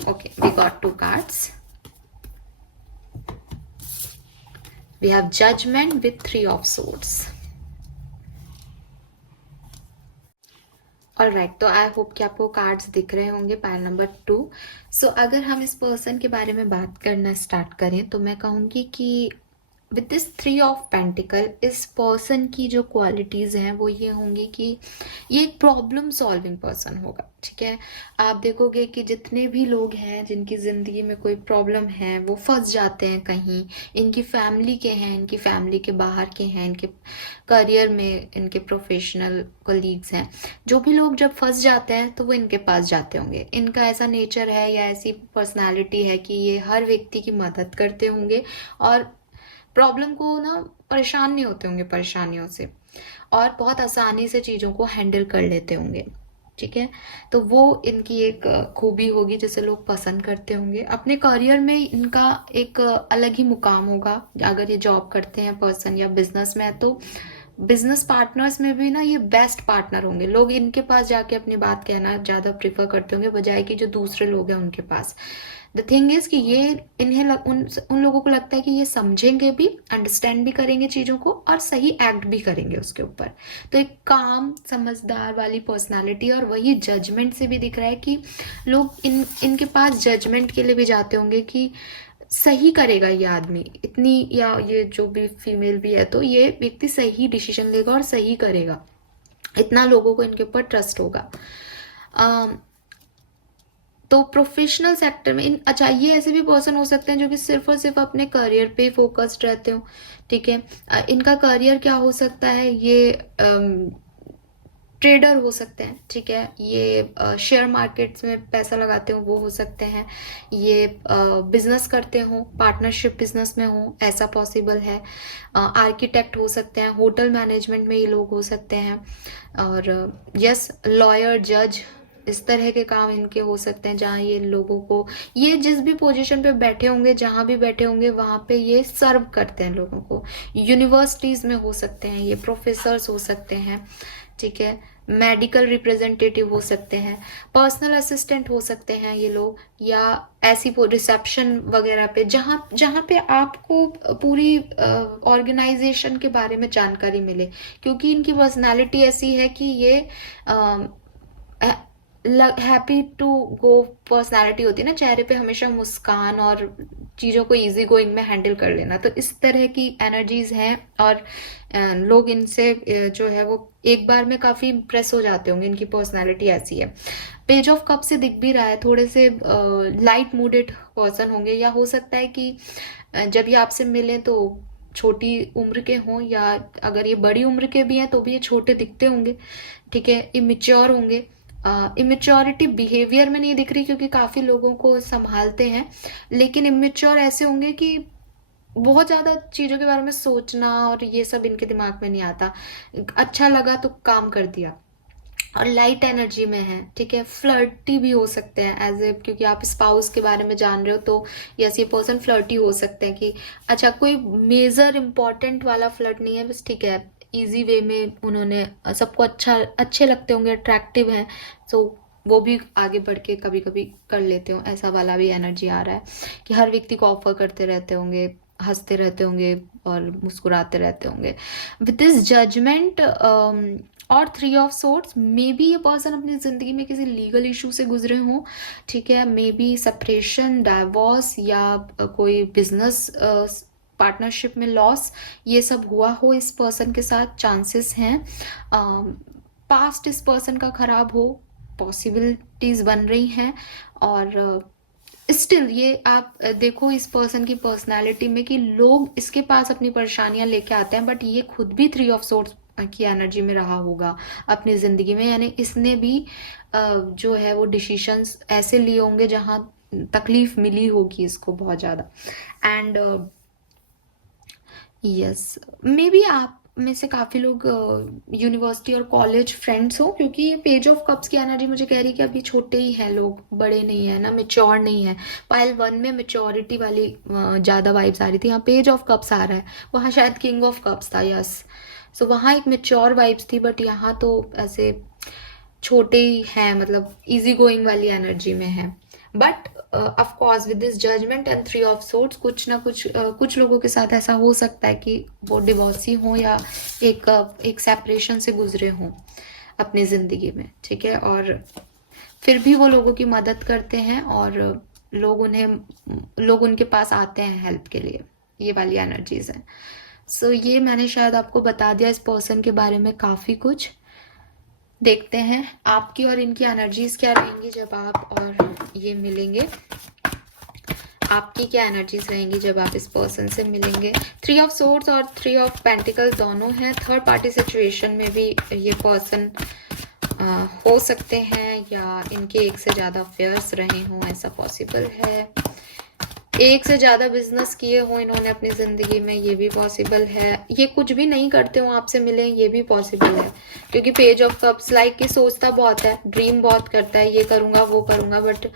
okay, we got 2 cards. We have judgment with 3 of swords. Alright, तो आई होप कि आपको कार्ड्स दिख रहे होंगे पाइल नंबर 2। सो अगर हम इस पर्सन के बारे में बात करना स्टार्ट करें तो मैं कहूँगी कि विद दिस 3 ऑफ पेंटिकल इस पर्सन की जो क्वालिटीज़ हैं वो ये होंगी कि ये एक प्रॉब्लम सॉल्विंग पर्सन होगा। ठीक है, आप देखोगे कि जितने भी लोग हैं जिनकी ज़िंदगी में कोई प्रॉब्लम है वो फंस जाते हैं कहीं, इनकी फैमिली के हैं, इनकी फैमिली के बाहर के हैं, इनके करियर में, इनके प्रोफेशनल कलीग्स हैं, जो भी लोग जब फंस जाते हैं तो वो इनके पास जाते होंगे। इनका ऐसा नेचर है या ऐसी पर्सनालिटी है कि ये हर व्यक्ति की मदद करते होंगे और प्रॉब्लम को ना परेशान नहीं होते होंगे परेशानियों से, और बहुत आसानी से चीज़ों को हैंडल कर लेते होंगे। ठीक है, तो वो इनकी एक खूबी होगी जिसे लोग पसंद करते होंगे। अपने करियर में इनका एक अलग ही मुकाम होगा। अगर ये जॉब करते हैं पर्सन या बिजनेस में है तो बिजनेस पार्टनर्स में भी ना ये बेस्ट पार्टनर होंगे। लोग इनके पास जाके अपनी बात कहना ज़्यादा प्रिफर करते होंगे बजाय कि जो दूसरे लोग हैं उनके पास। द थिंग इज कि ये उन लोगों को लगता है कि ये समझेंगे भी, अंडरस्टैंड भी करेंगे चीज़ों को और सही एक्ट भी करेंगे उसके ऊपर। तो एक काम समझदार वाली पर्सनालिटी, और वही जजमेंट से भी दिख रहा है कि लोग इनके पास जजमेंट के लिए भी जाते होंगे कि सही करेगा ये आदमी इतनी, या ये जो भी फीमेल भी है तो ये व्यक्ति सही डिसीजन लेगा और सही करेगा, इतना लोगों को इनके ऊपर ट्रस्ट होगा। तो प्रोफेशनल सेक्टर में अच्छा, ये ऐसे भी पर्सन हो सकते हैं जो कि सिर्फ और सिर्फ अपने करियर पे फोकस्ड रहते हो। ठीक है, इनका करियर क्या हो सकता है, ये ट्रेडर हो सकते हैं। ठीक है, ये शेयर मार्केट्स में पैसा लगाते हो वो हो सकते हैं, ये बिजनेस करते हो, पार्टनरशिप बिजनेस में हो, ऐसा पॉसिबल है। आर्किटेक्ट हो सकते हैं, होटल मैनेजमेंट में ये लोग हो सकते हैं, और यस लॉयर, जज, इस तरह के काम इनके हो सकते हैं जहाँ ये लोगों को, ये जिस भी पोजीशन पे बैठे होंगे, जहाँ भी बैठे होंगे वहाँ पे ये सर्व करते हैं लोगों को। यूनिवर्सिटीज़ में हो सकते हैं, ये प्रोफेसर्स हो सकते हैं। ठीक है, मेडिकल रिप्रेजेंटेटिव हो सकते हैं, पर्सनल असिस्टेंट हो सकते हैं ये लोग, या ऐसी रिसेप्शन वगैरह पे जहाँ जहाँ पे आपको पूरी ऑर्गेनाइजेशन के बारे में जानकारी मिले, क्योंकि इनकी पर्सनालिटी ऐसी है कि ये हैप्पी टू गो पर्सनालिटी होती है ना, चेहरे पे हमेशा मुस्कान और चीज़ों को इजी गोइंग में हैंडल कर लेना, तो इस तरह की एनर्जीज हैं। और लोग इनसे जो है वो एक बार में काफ़ी इम्प्रेस हो जाते होंगे, इनकी पर्सनालिटी ऐसी है। पेज ऑफ कप से दिख भी रहा है थोड़े से लाइट मूडेड पर्सन होंगे, या हो सकता है कि जब ये आपसे मिले तो छोटी उम्र के हों, या अगर ये बड़ी उम्र के भी हैं तो भी ये छोटे दिखते होंगे। ठीक है, इमेच्योर होंगे। इमेच्योरिटी बिहेवियर में नहीं दिख रही क्योंकि काफ़ी लोगों को संभालते हैं, लेकिन इमेच्योर ऐसे होंगे कि बहुत ज़्यादा चीज़ों के बारे में सोचना और ये सब इनके दिमाग में नहीं आता, अच्छा लगा तो काम कर दिया, और लाइट एनर्जी में है। ठीक है, फ्लर्टी भी हो सकते हैं एज ए, क्योंकि आप स्पाउस के बारे में जान रहे हो तो यस ये पर्सन फ्लर्टी हो सकते हैं कि अच्छा कोई मेजर इम्पॉर्टेंट वाला फ्लर्ट नहीं है, बस ठीक है इजी वे में उन्होंने सबको अच्छे लगते होंगे, अट्रैक्टिव हैं, तो वो भी आगे बढ़ के कभी कभी कर लेते हो, ऐसा वाला भी एनर्जी आ रहा है कि हर व्यक्ति को ऑफर करते रहते होंगे, हंसते रहते होंगे और मुस्कुराते रहते होंगे। विद दिस जजमेंट और 3 ऑफ सोर्ड्स, मे बी ये पर्सन अपनी ज़िंदगी में किसी लीगल इशू से गुजरे हों। ठीक है, मे बी सेपरेशन, डाइवोर्स, या कोई बिजनेस पार्टनरशिप में लॉस, ये सब हुआ हो इस पर्सन के साथ, चांसेस हैं। पास्ट इस पर्सन का खराब हो, पॉसिबिलिटीज़ बन रही हैं, और स्टिल ये आप देखो इस पर्सन की पर्सनालिटी में कि लोग इसके पास अपनी परेशानियां लेके आते हैं, बट ये खुद भी 3 ऑफ सोर्ड्स की एनर्जी में रहा होगा अपनी जिंदगी में, यानी इसने भी जो है वो डिसीशंस ऐसे लिए होंगे जहां तकलीफ मिली होगी इसको बहुत ज्यादा। एंड यस, मे बी आप में से काफी लोग यूनिवर्सिटी और कॉलेज फ्रेंड्स हो, क्योंकि ये पेज ऑफ कप्स की एनर्जी मुझे कह रही है कि अभी छोटे ही हैं लोग, बड़े नहीं है ना, मेच्योर नहीं है। पाइल 1 में मेच्योरिटी वाली ज्यादा वाइब्स आ रही थी, यहाँ पेज ऑफ कप्स आ रहा है, वहाँ शायद किंग ऑफ कप्स था, यस। सो वहाँ एक मेच्योर वाइब्स थी, बट यहाँ तो ऐसे छोटे ही हैं, मतलब इजी गोइंग वाली एनर्जी में है। But of course with this judgement and 3 of swords कुछ ना कुछ कुछ लोगों के साथ ऐसा हो सकता है कि वो डिवोर्सी हो या एक सेपरेशन से गुजरे हों अपनी जिंदगी में, ठीक है। और फिर भी वो लोगों की मदद करते हैं और लोग उनके पास आते हैं हेल्प के लिए, ये वाली एनर्जीज हैं। सो ये मैंने शायद आपको बता दिया इस पर्सन के बारे में काफी कुछ। देखते हैं आपकी और इनकी एनर्जीज क्या रहेंगी जब आप और ये मिलेंगे। आपकी क्या एनर्जीज रहेंगी जब आप इस पर्सन से मिलेंगे। 3 ऑफ सोर्ड्स और 3 ऑफ पेंटिकल्स दोनों हैं। थर्ड पार्टी सिचुएशन में भी ये पर्सन हो सकते हैं, या इनके एक से ज्यादा अफेयर्स रहे हों, ऐसा पॉसिबल है। एक से ज्यादा बिजनेस किए हो इन्होंने अपनी जिंदगी में, ये भी पॉसिबल है। ये कुछ भी नहीं करते हो आपसे मिले, ये भी पॉसिबल है, क्योंकि पेज ऑफ कप्स लाइक की सोचता बहुत है, ड्रीम बहुत करता है, ये करूंगा वो करूंगा, बट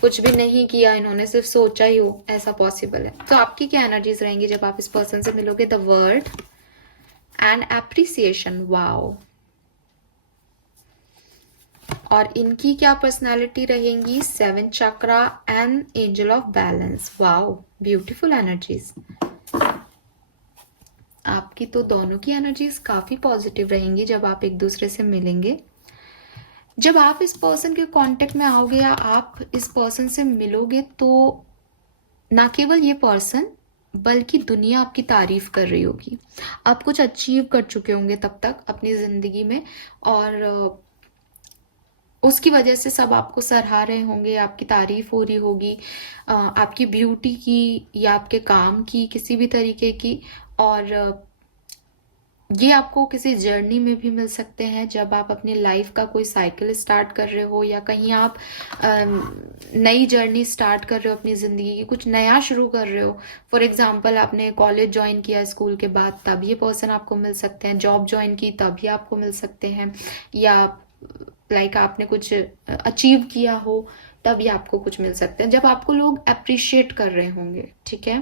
कुछ भी नहीं किया इन्होंने, सिर्फ सोचा ही हो, ऐसा पॉसिबल है। तो आपकी क्या एनर्जीज रहेंगी जब आप इस पर्सन से मिलोगे। The world and appreciation, wow. और इनकी क्या पर्सनालिटी रहेंगी। 7 chakra and angel of balance, wow, beautiful energies. आपकी तो दोनों की एनर्जीज काफी पॉजिटिव रहेंगी जब आप एक दूसरे से मिलेंगे। जब आप इस पर्सन के कांटेक्ट में आओगे या आप इस पर्सन से मिलोगे, तो ना केवल ये पर्सन बल्कि दुनिया आपकी तारीफ कर रही होगी। आप कुछ अचीव कर चुके होंगे तब तक अपनी जिंदगी में, और उसकी वजह से सब आपको सराहा रहे होंगे, आपकी तारीफ हो रही होगी, आपकी ब्यूटी की या आपके काम की, किसी भी तरीके की। और ये आपको किसी जर्नी में भी मिल सकते हैं, जब आप अपनी लाइफ का कोई साइकिल स्टार्ट कर रहे हो, या कहीं आप नई जर्नी स्टार्ट कर रहे हो अपनी ज़िंदगी की, कुछ नया शुरू कर रहे हो। फॉर एग्जांपल आपने कॉलेज ज्वाइन किया स्कूल के बाद, तब ये पर्सन आपको मिल सकते हैं। जॉब ज्वाइन की तब ये आपको मिल सकते हैं, या लाइक आपने कुछ अचीव किया हो तब ये आपको कुछ मिल सकते हैं, जब आपको लोग अप्रिशिएट कर रहे होंगे, ठीक है।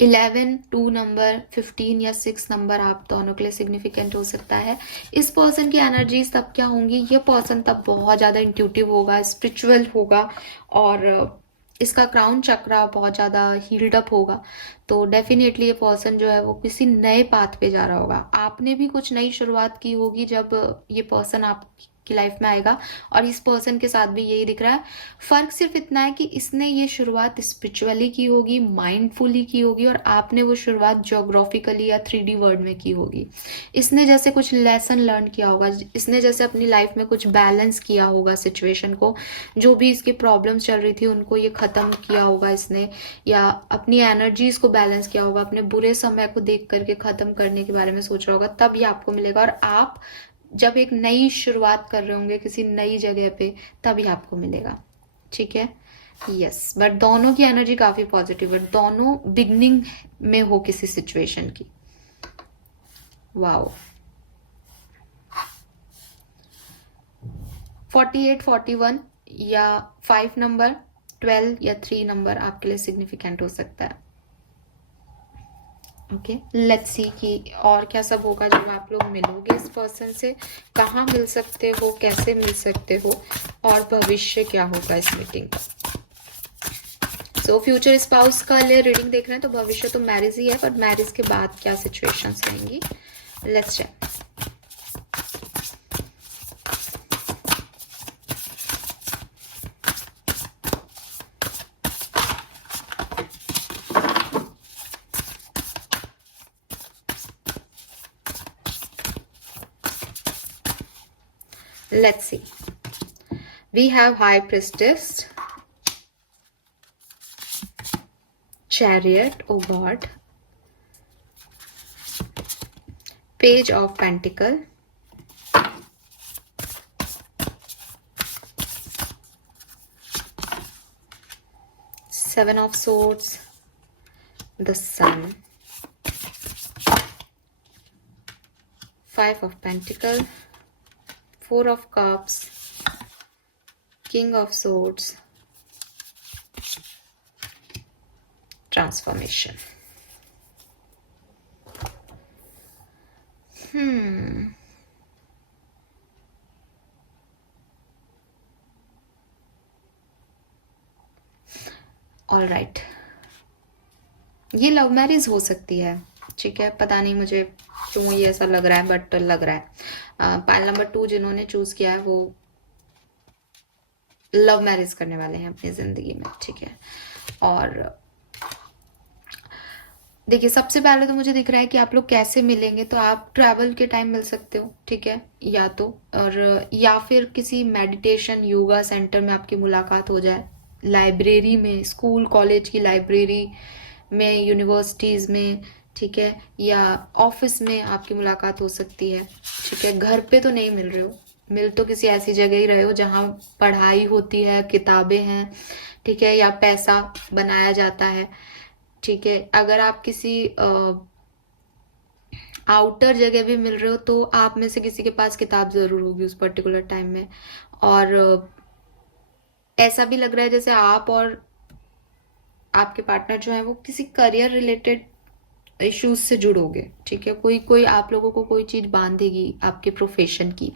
11, 2 नंबर, 15 या 6 नंबर आप दोनों के लिए सिग्निफिकेंट हो सकता है। इस पर्सन की एनर्जीज तब क्या होंगी। ये पर्सन तब बहुत ज़्यादा इंट्यूटिव होगा, स्पिरिचुअल होगा, और इसका क्राउन चक्रा बहुत ज़्यादा हील्ड अप होगा। तो डेफिनेटली ये पर्सन जो है वो किसी नए पाथ पे जा रहा होगा। आपने भी कुछ नई शुरुआत की होगी जब ये पर्सन आपकी लाइफ में आएगा, और इस पर्सन के साथ भी यही दिख रहा है। फर्क सिर्फ इतना है कि इसने ये शुरुआत स्पिरिचुअली की होगी, माइंडफुली की होगी, और आपने वो शुरुआत ज्योग्राफिकली या 3D वर्ल्ड में की होगी। इसने जैसे कुछ लेसन लर्न किया होगा, इसने जैसे अपनी लाइफ में कुछ बैलेंस किया होगा सिचुएशन को, जो भी इसकी प्रॉब्लम्स चल रही थी उनको ये खत्म किया होगा इसने, या अपनी एनर्जीज को बैलेंस किया होगा, अपने बुरे समय को देख करके खत्म करने के बारे में सोच रहा होगा, तब ये आपको मिलेगा। और आप जब एक नई शुरुआत कर रहे होंगे किसी नई जगह पे, तभी आपको मिलेगा, ठीक है। यस, बट दोनों की एनर्जी काफी पॉजिटिव है, दोनों बिगनिंग में हो किसी सिचुएशन की। वाओ। 48, 41 या 5 नंबर, 12 या 3 नंबर आपके लिए सिग्निफिकेंट हो सकता है। ओके, लेट्स सी कि और क्या सब होगा जब आप लोग मिलोगे इस पर्सन से। कहाँ मिल सकते हो, कैसे मिल सकते हो, और भविष्य क्या होगा इस मीटिंग का। सो फ्यूचर स्पाउस का लिए रीडिंग देख रहे हैं तो भविष्य तो मैरिज ही है, पर मैरिज के बाद क्या सिचुएशंस रहेंगी। Let's check. Let's see. We have High Priestess, Chariot, oh God. Page of Pentacle. Seven of Swords. The Sun. Five of Pentacle. Four of Cups. King of Swords. Transformation. All right, ये love marriage हो सकती है, ठीक है। पता नहीं मुझे क्यों ये ऐसा लग रहा है, बट लग रहा है। पाइल नंबर 2 जिन्होंने चूज किया है वो लव मैरिज करने वाले हैं अपनी जिंदगी में, ठीक है। और देखिए, सबसे पहले तो मुझे दिख रहा है कि आप लोग कैसे मिलेंगे, तो आप ट्रैवल के टाइम मिल सकते हो, ठीक है, या तो, और या फिर किसी मेडिटेशन योगा सेंटर में आपकी मुलाकात हो जाए, लाइब्रेरी में, स्कूल कॉलेज की लाइब्रेरी में, यूनिवर्सिटीज़ में, ठीक है, या ऑफिस में आपकी मुलाकात हो सकती है, ठीक है। घर पे तो नहीं मिल रहे हो, मिल तो किसी ऐसी जगह ही रहे हो जहाँ पढ़ाई होती है, किताबें हैं, ठीक है, या पैसा बनाया जाता है, ठीक है। अगर आप किसी आउटर जगह भी मिल रहे हो तो आप में से किसी के पास किताब ज़रूर होगी उस पर्टिकुलर टाइम में। और ऐसा भी लग रहा है जैसे आप और आपके पार्टनर जो है वो किसी करियर रिलेटेड इश्यूज से जुड़ोगे, ठीक है। कोई कोई आप लोगों को कोई चीज़ बांधेगी आपके प्रोफेशन की।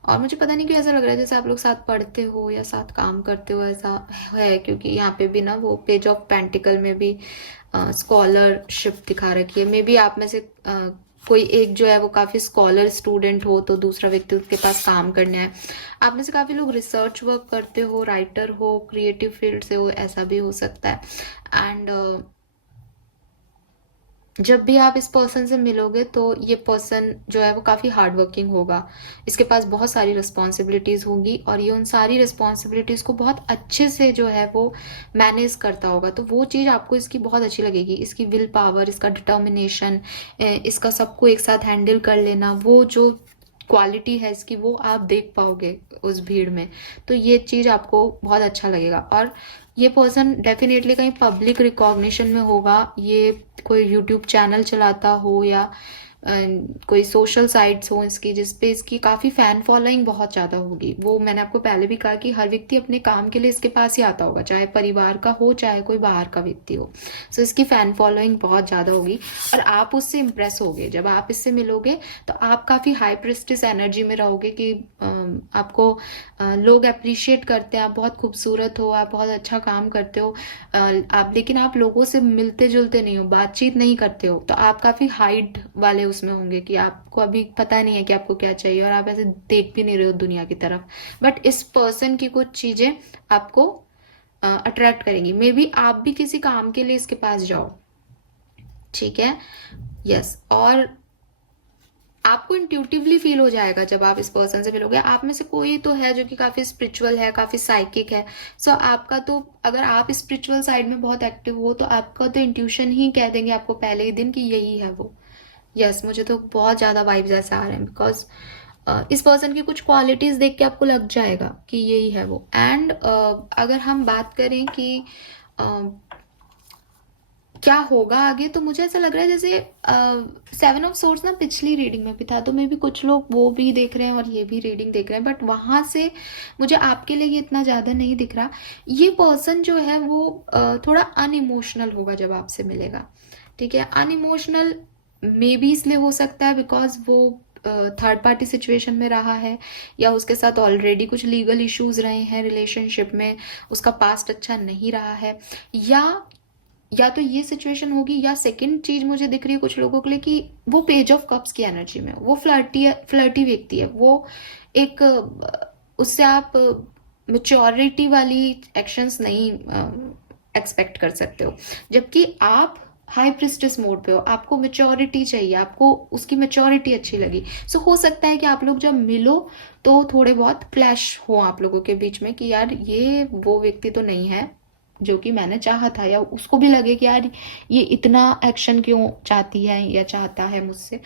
और मुझे पता नहीं क्यों ऐसा लग रहा है जैसे आप लोग साथ पढ़ते हो या साथ काम करते हो, ऐसा है, क्योंकि यहाँ पे भी ना वो पेज ऑफ पेंटिकल में भी स्कॉलरशिप दिखा रखी है। मे बी आप में से कोई एक जो है वो काफ़ी स्कॉलर स्टूडेंट हो, तो दूसरा व्यक्ति उसके पास काम करने आए। आप में से काफ़ी लोग रिसर्च वर्क करते हो, राइटर हो, क्रिएटिव फील्ड से हो, ऐसा भी हो सकता है। एंड जब भी आप इस पर्सन से मिलोगे तो ये पर्सन जो है वो काफ़ी हार्ड वर्किंग होगा, इसके पास बहुत सारी रिस्पॉन्सिबिलिटीज़ होंगी और ये उन सारी रिस्पॉन्सिबिलिटीज़ को बहुत अच्छे से जो है वो मैनेज करता होगा। तो वो चीज़ आपको इसकी बहुत अच्छी लगेगी, इसकी विल पावर, इसका डिटर्मिनेशन, इसका सबको एक साथ हैंडल कर लेना, वो जो क्वालिटी है इसकी वो आप देख पाओगे उस भीड़ में। तो ये चीज़ आपको बहुत अच्छा लगेगा। और ये पर्सन डेफिनेटली कहीं पब्लिक रिकॉग्निशन में होगा, ये कोई यूट्यूब चैनल चलाता हो या कोई सोशल साइट्स हो इसकी, जिसपे इसकी काफ़ी फ़ैन फॉलोइंग बहुत ज़्यादा होगी। वो मैंने आपको पहले भी कहा कि हर व्यक्ति अपने काम के लिए इसके पास ही आता होगा, चाहे परिवार का हो चाहे कोई बाहर का व्यक्ति हो। सो इसकी फ़ैन फॉलोइंग बहुत ज़्यादा होगी और आप उससे इम्प्रेस होगे। जब आप इससे मिलोगे तो आप काफ़ी हाई प्रेस्टिज एनर्जी में रहोगे कि आपको लोग अप्रिशिएट करते हैं, आप बहुत खूबसूरत हो, आप बहुत अच्छा काम करते हो, आप, लेकिन आप लोगों से मिलते जुलते नहीं हो, बातचीत नहीं करते हो, तो आप काफ़ी हाइड वाले उसमें होंगे कि आपको अभी पता नहीं है कि आपको क्या चाहिए और आप ऐसे देख भी नहीं रहे हो दुनिया की तरफ। बट इस पर्सन की कुछ चीज़ें आपको अट्रैक्ट करेंगी। मे बी आप भी किसी काम के लिए इसके पास जाओ, ठीक है, यस। और आपको इंट्यूटिवली फील हो जाएगा जब आप इस पर्सन से मिलोगे। आप में से कोई तो है जो कि काफ़ी स्पिरिचुअल है, काफ़ी साइकिक है। सो आपका तो, अगर आप स्पिरिचुअल साइड में बहुत एक्टिव हो तो आपका तो इंट्यूशन ही कह देंगे आपको पहले ही दिन कि यही है वो। यस, मुझे तो बहुत ज़्यादा वाइब्स ऐसे आ रहे हैं, बिकॉज इस पर्सन की कुछ क्वालिटीज़ देख के आपको लग जाएगा कि यही है वो। एंड अगर हम बात करें कि क्या होगा आगे, तो मुझे ऐसा लग रहा है जैसे 7 ऑफ सोर्ड्स ना पिछली रीडिंग में भी था, तो मे भी कुछ लोग वो भी देख रहे हैं और ये भी रीडिंग देख रहे हैं, बट वहाँ से मुझे आपके लिए ये इतना ज़्यादा नहीं दिख रहा। ये पर्सन जो है वो थोड़ा अनइमोशनल होगा जब आपसे मिलेगा, ठीक है। अनइमोशनल मे बी इसलिए हो सकता है बिकॉज वो थर्ड पार्टी सिचुएशन में रहा है, या उसके साथ ऑलरेडी कुछ लीगल इश्यूज रहे हैं रिलेशनशिप में, उसका पास्ट अच्छा नहीं रहा है, या तो ये सिचुएशन होगी, या सेकंड चीज मुझे दिख रही है कुछ लोगों के लिए कि वो पेज ऑफ कप्स की एनर्जी में, वो फ्लर्टी व्यक्ति है, वो एक उससे आप मेच्योरिटी वाली एक्शंस नहीं एक्सपेक्ट कर सकते हो, जबकि आप हाई प्रिस्टेस मोड पे हो, आपको मेच्योरिटी चाहिए, आपको उसकी मेच्योरिटी अच्छी लगी। सो हो सकता है कि आप लोग जब मिलो तो थोड़े बहुत क्लैश हो आप लोगों के बीच में कि यार ये वो व्यक्ति तो नहीं है जो कि मैंने चाहा था, या उसको भी लगे कि यार ये इतना एक्शन क्यों चाहती है या चाहता है मुझसे,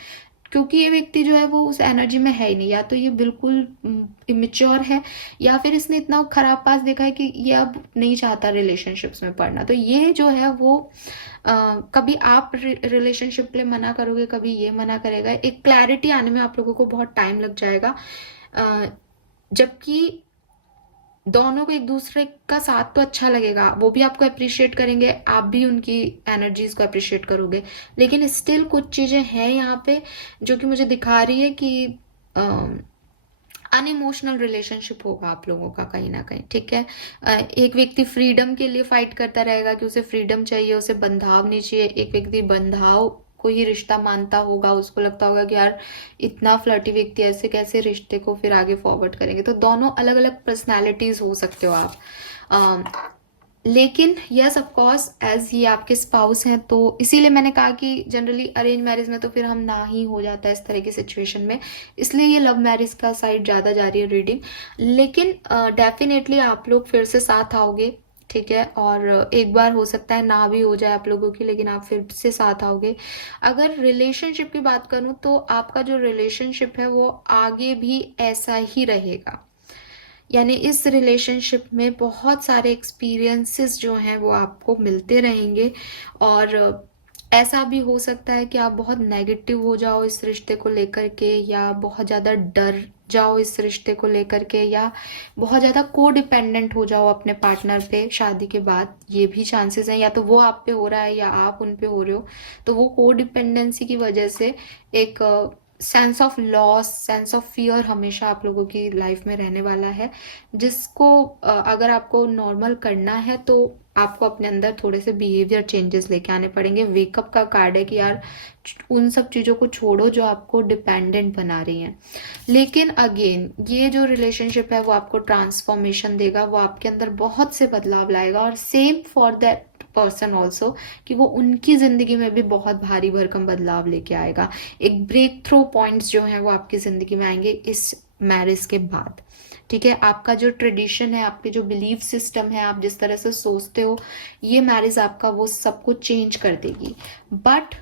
क्योंकि ये व्यक्ति जो है वो उस एनर्जी में है ही नहीं, या तो ये बिल्कुल इमेच्योर है, या फिर इसने इतना खराब पास देखा है कि ये अब नहीं चाहता रिलेशनशिप्स में पढ़ना। तो ये जो है वो कभी आप रिलेशनशिप के लिए मना करोगे, कभी ये मना करेगा, एक क्लैरिटी आने में आप लोगों को बहुत टाइम लग जाएगा। जबकि दोनों को एक दूसरे का साथ तो अच्छा लगेगा, वो भी आपको अप्रिशिएट करेंगे, आप भी उनकी एनर्जीज को अप्रिशिएट करोगे, लेकिन स्टिल कुछ चीजें हैं यहाँ पे जो कि मुझे दिखा रही है कि अनइमोशनल रिलेशनशिप होगा आप लोगों का कहीं ना कहीं, ठीक है। एक व्यक्ति फ्रीडम के लिए फाइट करता रहेगा कि उसे फ्रीडम चाहिए, उसे बंधाव नहीं चाहिए। एक व्यक्ति बंधाव को ही रिश्ता मानता होगा, उसको लगता होगा कि यार इतना फ्लर्टी व्यक्ति ऐसे कैसे रिश्ते को फिर आगे फॉरवर्ड करेंगे। तो दोनों अलग अलग पर्सनालिटीज हो सकते हो आप। लेकिन यस ऑफ कोर्स एज ये आपके स्पाउस हैं, तो इसीलिए मैंने कहा कि जनरली अरेंज मैरिज में तो फिर हम ना ही हो जाता है इस तरह की सिचुएशन में, इसलिए ये लव मैरिज का साइड ज़्यादा जा रही है रीडिंग। लेकिन डेफिनेटली आप लोग फिर से साथ आओगे, ठीक है। और एक बार हो सकता है ना भी हो जाए आप लोगों की, लेकिन आप फिर से साथ आओगे। अगर रिलेशनशिप की बात करूं तो आपका जो रिलेशनशिप है वो आगे भी ऐसा ही रहेगा, यानी इस रिलेशनशिप में बहुत सारे एक्सपीरियंसेस जो हैं वो आपको मिलते रहेंगे। और ऐसा भी हो सकता है कि आप बहुत नेगेटिव हो जाओ इस रिश्ते को लेकर के, या बहुत ज़्यादा डर जाओ इस रिश्ते को लेकर के, या बहुत ज़्यादा को डिपेंडेंट हो जाओ अपने पार्टनर पे शादी के बाद। ये भी चांसेस हैं, या तो वो आप पे हो रहा है या आप उन पे हो रहे हो। तो वो को डिपेंडेंसी की वजह से एक sense of loss, sense of fear हमेशा आप लोगों की लाइफ में रहने वाला है, जिसको अगर आपको नॉर्मल करना है तो आपको अपने अंदर थोड़े से बिहेवियर चेंजेस लेके आने पड़ेंगे। वेकअप का कार्ड है कि यार उन सब चीज़ों को छोड़ो जो आपको डिपेंडेंट बना रही हैं। लेकिन अगेन ये जो रिलेशनशिप है वो आपको ट्रांसफॉर्मेशन देगा, वो आपके अंदर बहुत से बदलाव लाएगा, और same for that person also, कि वो उनकी जिंदगी में भी बहुत भारी भरकम बदलाव लेके आएगा। एक ब्रेक थ्रू पॉइंट्स जो हैं वो आपकी जिंदगी में आएंगे इस मैरिज के बाद, ठीक है। आपका जो ट्रेडिशन है, आपके जो बिलीफ सिस्टम है, आप जिस तरह से सोचते हो, ये मैरिज आपका वो सब कुछ चेंज कर देगी। बट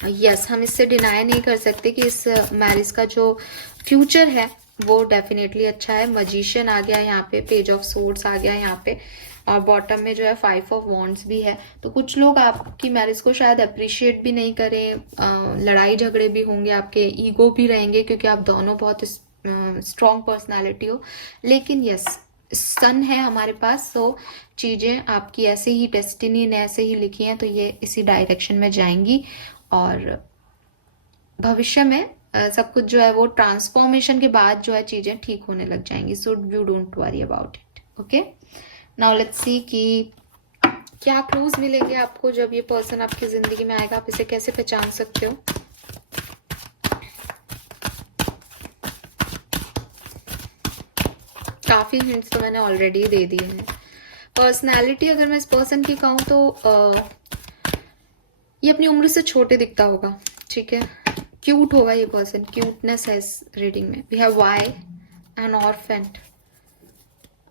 यस, हम इससे डिनाई नहीं कर सकते कि इस मैरिज का जो फ्यूचर है वो डेफिनेटली अच्छा है। मजिशियन आ गया यहाँ पे, पेज ऑफ सोर्ड्स आ गया यहाँ पे, और बॉटम में जो है 5 ऑफ वॉन्ड्स भी है। तो कुछ लोग आपकी मैरिज को शायद अप्रिशिएट भी नहीं करें, लड़ाई झगड़े भी होंगे, आपके ईगो भी रहेंगे, क्योंकि आप दोनों बहुत स्ट्रॉन्ग पर्सनालिटी हो। लेकिन यस, सन है हमारे पास, तो चीज़ें आपकी ऐसे ही डेस्टिनी ने ऐसे ही लिखी हैं, तो ये इसी डायरेक्शन में जाएंगी। और भविष्य में सब कुछ जो है वो ट्रांसफॉर्मेशन के बाद जो है चीज़ें ठीक होने लग जाएंगी। So you don't worry about it, okay. Now let's see कि क्या क्लूज मिलेंगे आपको जब ये पर्सन आपकी जिंदगी में आएगा, आप इसे कैसे पहचान सकते हो। काफी हिंट्स तो मैंने ऑलरेडी दे दिए हैं। पर्सनैलिटी अगर मैं इस पर्सन की कहूँ तो ये अपनी उम्र से छोटे दिखता होगा, ठीक है। क्यूट होगा ये पर्सन, क्यूटनेस है इस रीडिंग में। वी हैव वाई एंड ऑर्फेंट।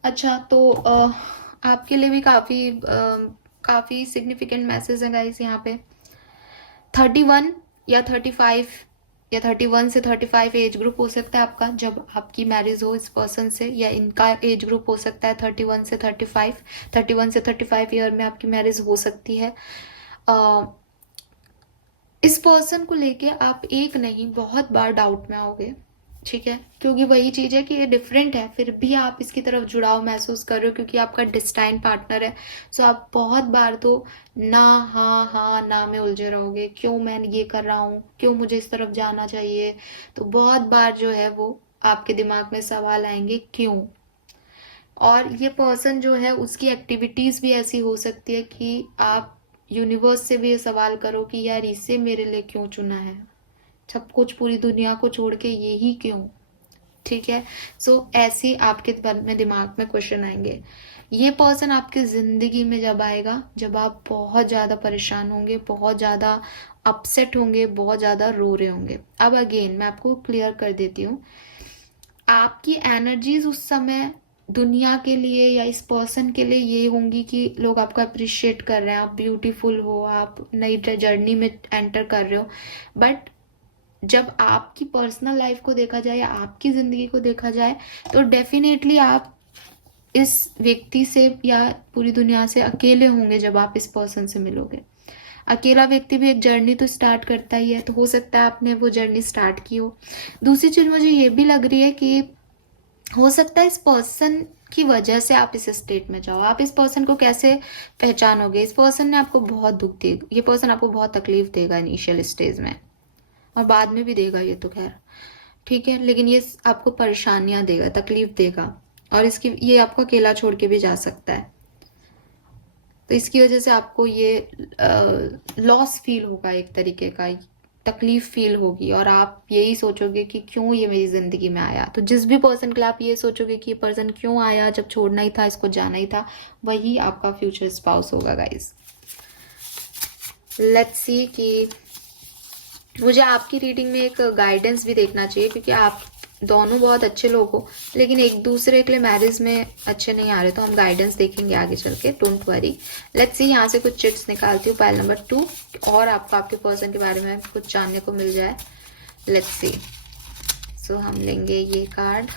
अच्छा, तो आपके लिए भी काफ़ी सिग्निफिकेंट मैसेज है गाइस यहाँ पे। 31 या 35 या 31 से 35 एज ग्रुप हो सकता है आपका जब आपकी मैरिज हो इस पर्सन से, या इनका एज ग्रुप हो सकता है 31 से 35। 31 से 35 ईयर में आपकी मैरिज हो सकती है। इस पर्सन को लेके आप एक नहीं बहुत बार डाउट में आओगे, ठीक है, क्योंकि वही चीज़ है कि ये डिफरेंट है, फिर भी आप इसकी तरफ जुड़ाव महसूस कर रहे हो क्योंकि आपका डिस्टाइन पार्टनर है। सो आप बहुत बार तो ना हाँ हाँ ना में उलझे रहोगे, क्यों मैं ये कर रहा हूँ, क्यों मुझे इस तरफ जाना चाहिए। तो बहुत बार जो है वो आपके दिमाग में सवाल आएंगे क्यों। और ये पर्सन जो है उसकी एक्टिविटीज़ भी ऐसी हो सकती है कि आप यूनिवर्स से भी ये सवाल करो कि यार इसे मेरे लिए क्यों चुना है, सब कुछ पूरी दुनिया को छोड़ के यही क्यों, ठीक है। सो ऐसी आपके में दिमाग में क्वेश्चन आएंगे। ये पर्सन आपकी ज़िंदगी में जब आएगा जब आप बहुत ज़्यादा परेशान होंगे, बहुत ज़्यादा अपसेट होंगे, बहुत ज़्यादा रो रहे होंगे। अब अगेन मैं आपको क्लियर कर देती हूँ, आपकी एनर्जीज उस समय दुनिया के लिए या इस पर्सन के लिए ये होंगी कि लोग आपको अप्रिशिएट कर रहे हैं, आप ब्यूटीफुल हो, आप नई जर्नी में एंटर कर रहे हो। बट जब आपकी पर्सनल लाइफ को देखा जाए या आपकी ज़िंदगी को देखा जाए तो डेफिनेटली आप इस व्यक्ति से या पूरी दुनिया से अकेले होंगे जब आप इस पर्सन से मिलोगे। अकेला व्यक्ति भी एक जर्नी तो स्टार्ट करता ही है, तो हो सकता है आपने वो जर्नी स्टार्ट की हो। दूसरी चीज़ मुझे ये भी लग रही है कि हो सकता है इस पर्सन की वजह से आप इस स्टेट में जाओ। आप इस पर्सन को कैसे पहचानोगे? इस पर्सन ने आपको बहुत दुख दिया, ये पर्सन आपको बहुत तकलीफ देगा इनिशियल स्टेज में, और बाद में भी देगा, ये तो खैर ठीक है, लेकिन ये आपको परेशानियां देगा, तकलीफ देगा, और ये आपको अकेला छोड़ के भी जा सकता है। तो इसकी वजह से आपको ये लॉस फील होगा, एक तरीके का तकलीफ फील होगी, और आप यही सोचोगे कि क्यों ये मेरी ज़िंदगी में आया। तो जिस भी पर्सन के लिए आप ये सोचोगे कि ये पर्सन क्यों आया, जब छोड़ना ही था, इसको जाना ही था, वही आपका फ्यूचर स्पाउस होगा गाइज। लेट्स सी कि मुझे आपकी रीडिंग में एक गाइडेंस भी देखना चाहिए, क्योंकि आप दोनों बहुत अच्छे लोग हो लेकिन एक दूसरे के लिए मैरिज में अच्छे नहीं आ रहे, तो हम गाइडेंस देखेंगे आगे चल के, डोंट वरी। लेट्स सी, यहाँ से कुछ चिट्स निकालती हूँ, पाइल नंबर 2, और आपको आपके पर्सन के बारे में कुछ जानने को मिल जाए। Let's see. सो हम लेंगे ये कार्ड।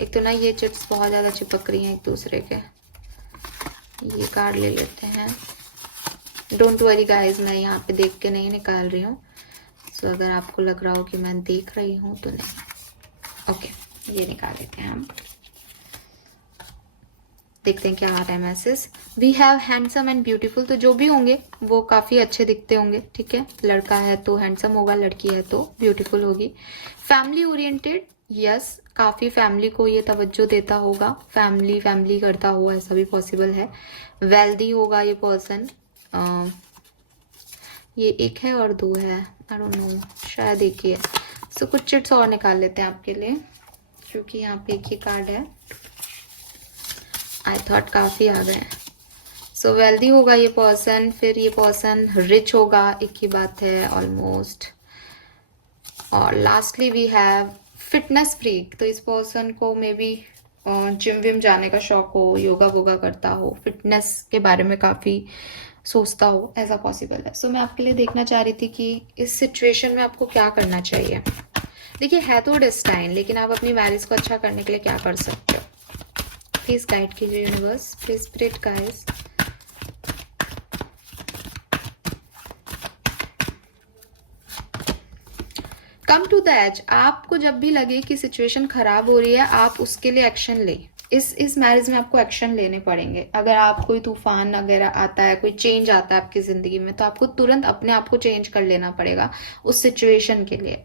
एक तो ना ये चिट्स बहुत ज़्यादा चिपक रही हैं एक दूसरे के, ये कार्ड ले लेते हैं। डोंट वरी गाइज, मैं यहाँ पे देख के नहीं निकाल रही हूँ, सो अगर आपको लग रहा हो कि मैं देख रही हूँ तो नहीं। ओके, ये निकाल लेते हैं हम, देखते हैं क्या आ रहा है message. We have handsome and beautiful, तो जो भी होंगे वो काफ़ी अच्छे दिखते होंगे, ठीक है। लड़का है तो हैंडसम होगा, लड़की है तो ब्यूटीफुल होगी। फैमिली ओरिएंटेड, यस, काफ़ी फैमिली को ये तवज्जो देता होगा, फैमिली करता हुआ, ऐसा भी पॉसिबल है। वेल्दी होगा ये पर्सन, ये एक है और 2 है, आई डोंट नो, शायद एक ही है। सो कुछ चिट्स और निकाल लेते हैं आपके लिए, क्योंकि यहाँ पे एक ही कार्ड है। आई थॉट काफ़ी आ गए। सो वेल्दी होगा ये पर्सन, फिर ये पर्सन रिच होगा, एक ही बात है ऑलमोस्ट। और lastly we have fitness freak, तो इस पर्सन को मे बी जिम विम जाने का शौक हो, योगा वोगा करता हो, फिटनेस के बारे में काफ़ी सोचता हो, ऐसा पॉसिबल है। सो मैं आपके लिए देखना चाह रही थी कि इस सिचुएशन में आपको क्या करना चाहिए। देखिए, है तो डेस्टाइन, लेकिन आप अपनी मैरिज को अच्छा करने के लिए क्या कर सकते हो? प्लीज गाइड कीजिए universe, please spirit guys. Come to the edge, आपको जब भी लगे कि सिचुएशन खराब हो रही है, आप उसके लिए एक्शन ले। इस मैरिज में आपको एक्शन लेने पड़ेंगे। अगर आप कोई तूफान वगैरह आता है, कोई चेंज आता है आपकी ज़िंदगी में, तो आपको तुरंत अपने आप को चेंज कर लेना पड़ेगा उस सिचुएशन के लिए।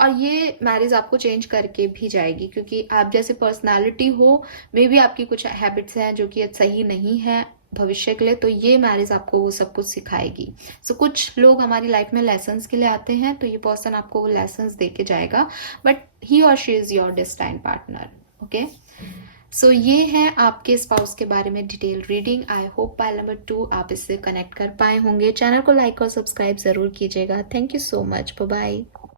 और ये मैरिज आपको चेंज करके भी जाएगी, क्योंकि आप जैसे पर्सनालिटी हो, मे बी आपकी कुछ हैबिट्स हैं जो कि सही नहीं है भविष्य के लिए, तो ये मैरिज आपको वो सब कुछ सिखाएगी। सो कुछ लोग हमारी लाइफ में लेसन्स के लिए आते हैं, तो ये पर्सन आपको वो लेसन्स दे के जाएगा, बट ही और she is your destined partner. Okay, so ये है आपके स्पाउस के बारे में detail reading. I hope pile number 2 आप इससे कनेक्ट कर पाए होंगे। चैनल को लाइक और सब्सक्राइब जरूर कीजिएगा। Thank you so much, bye bye.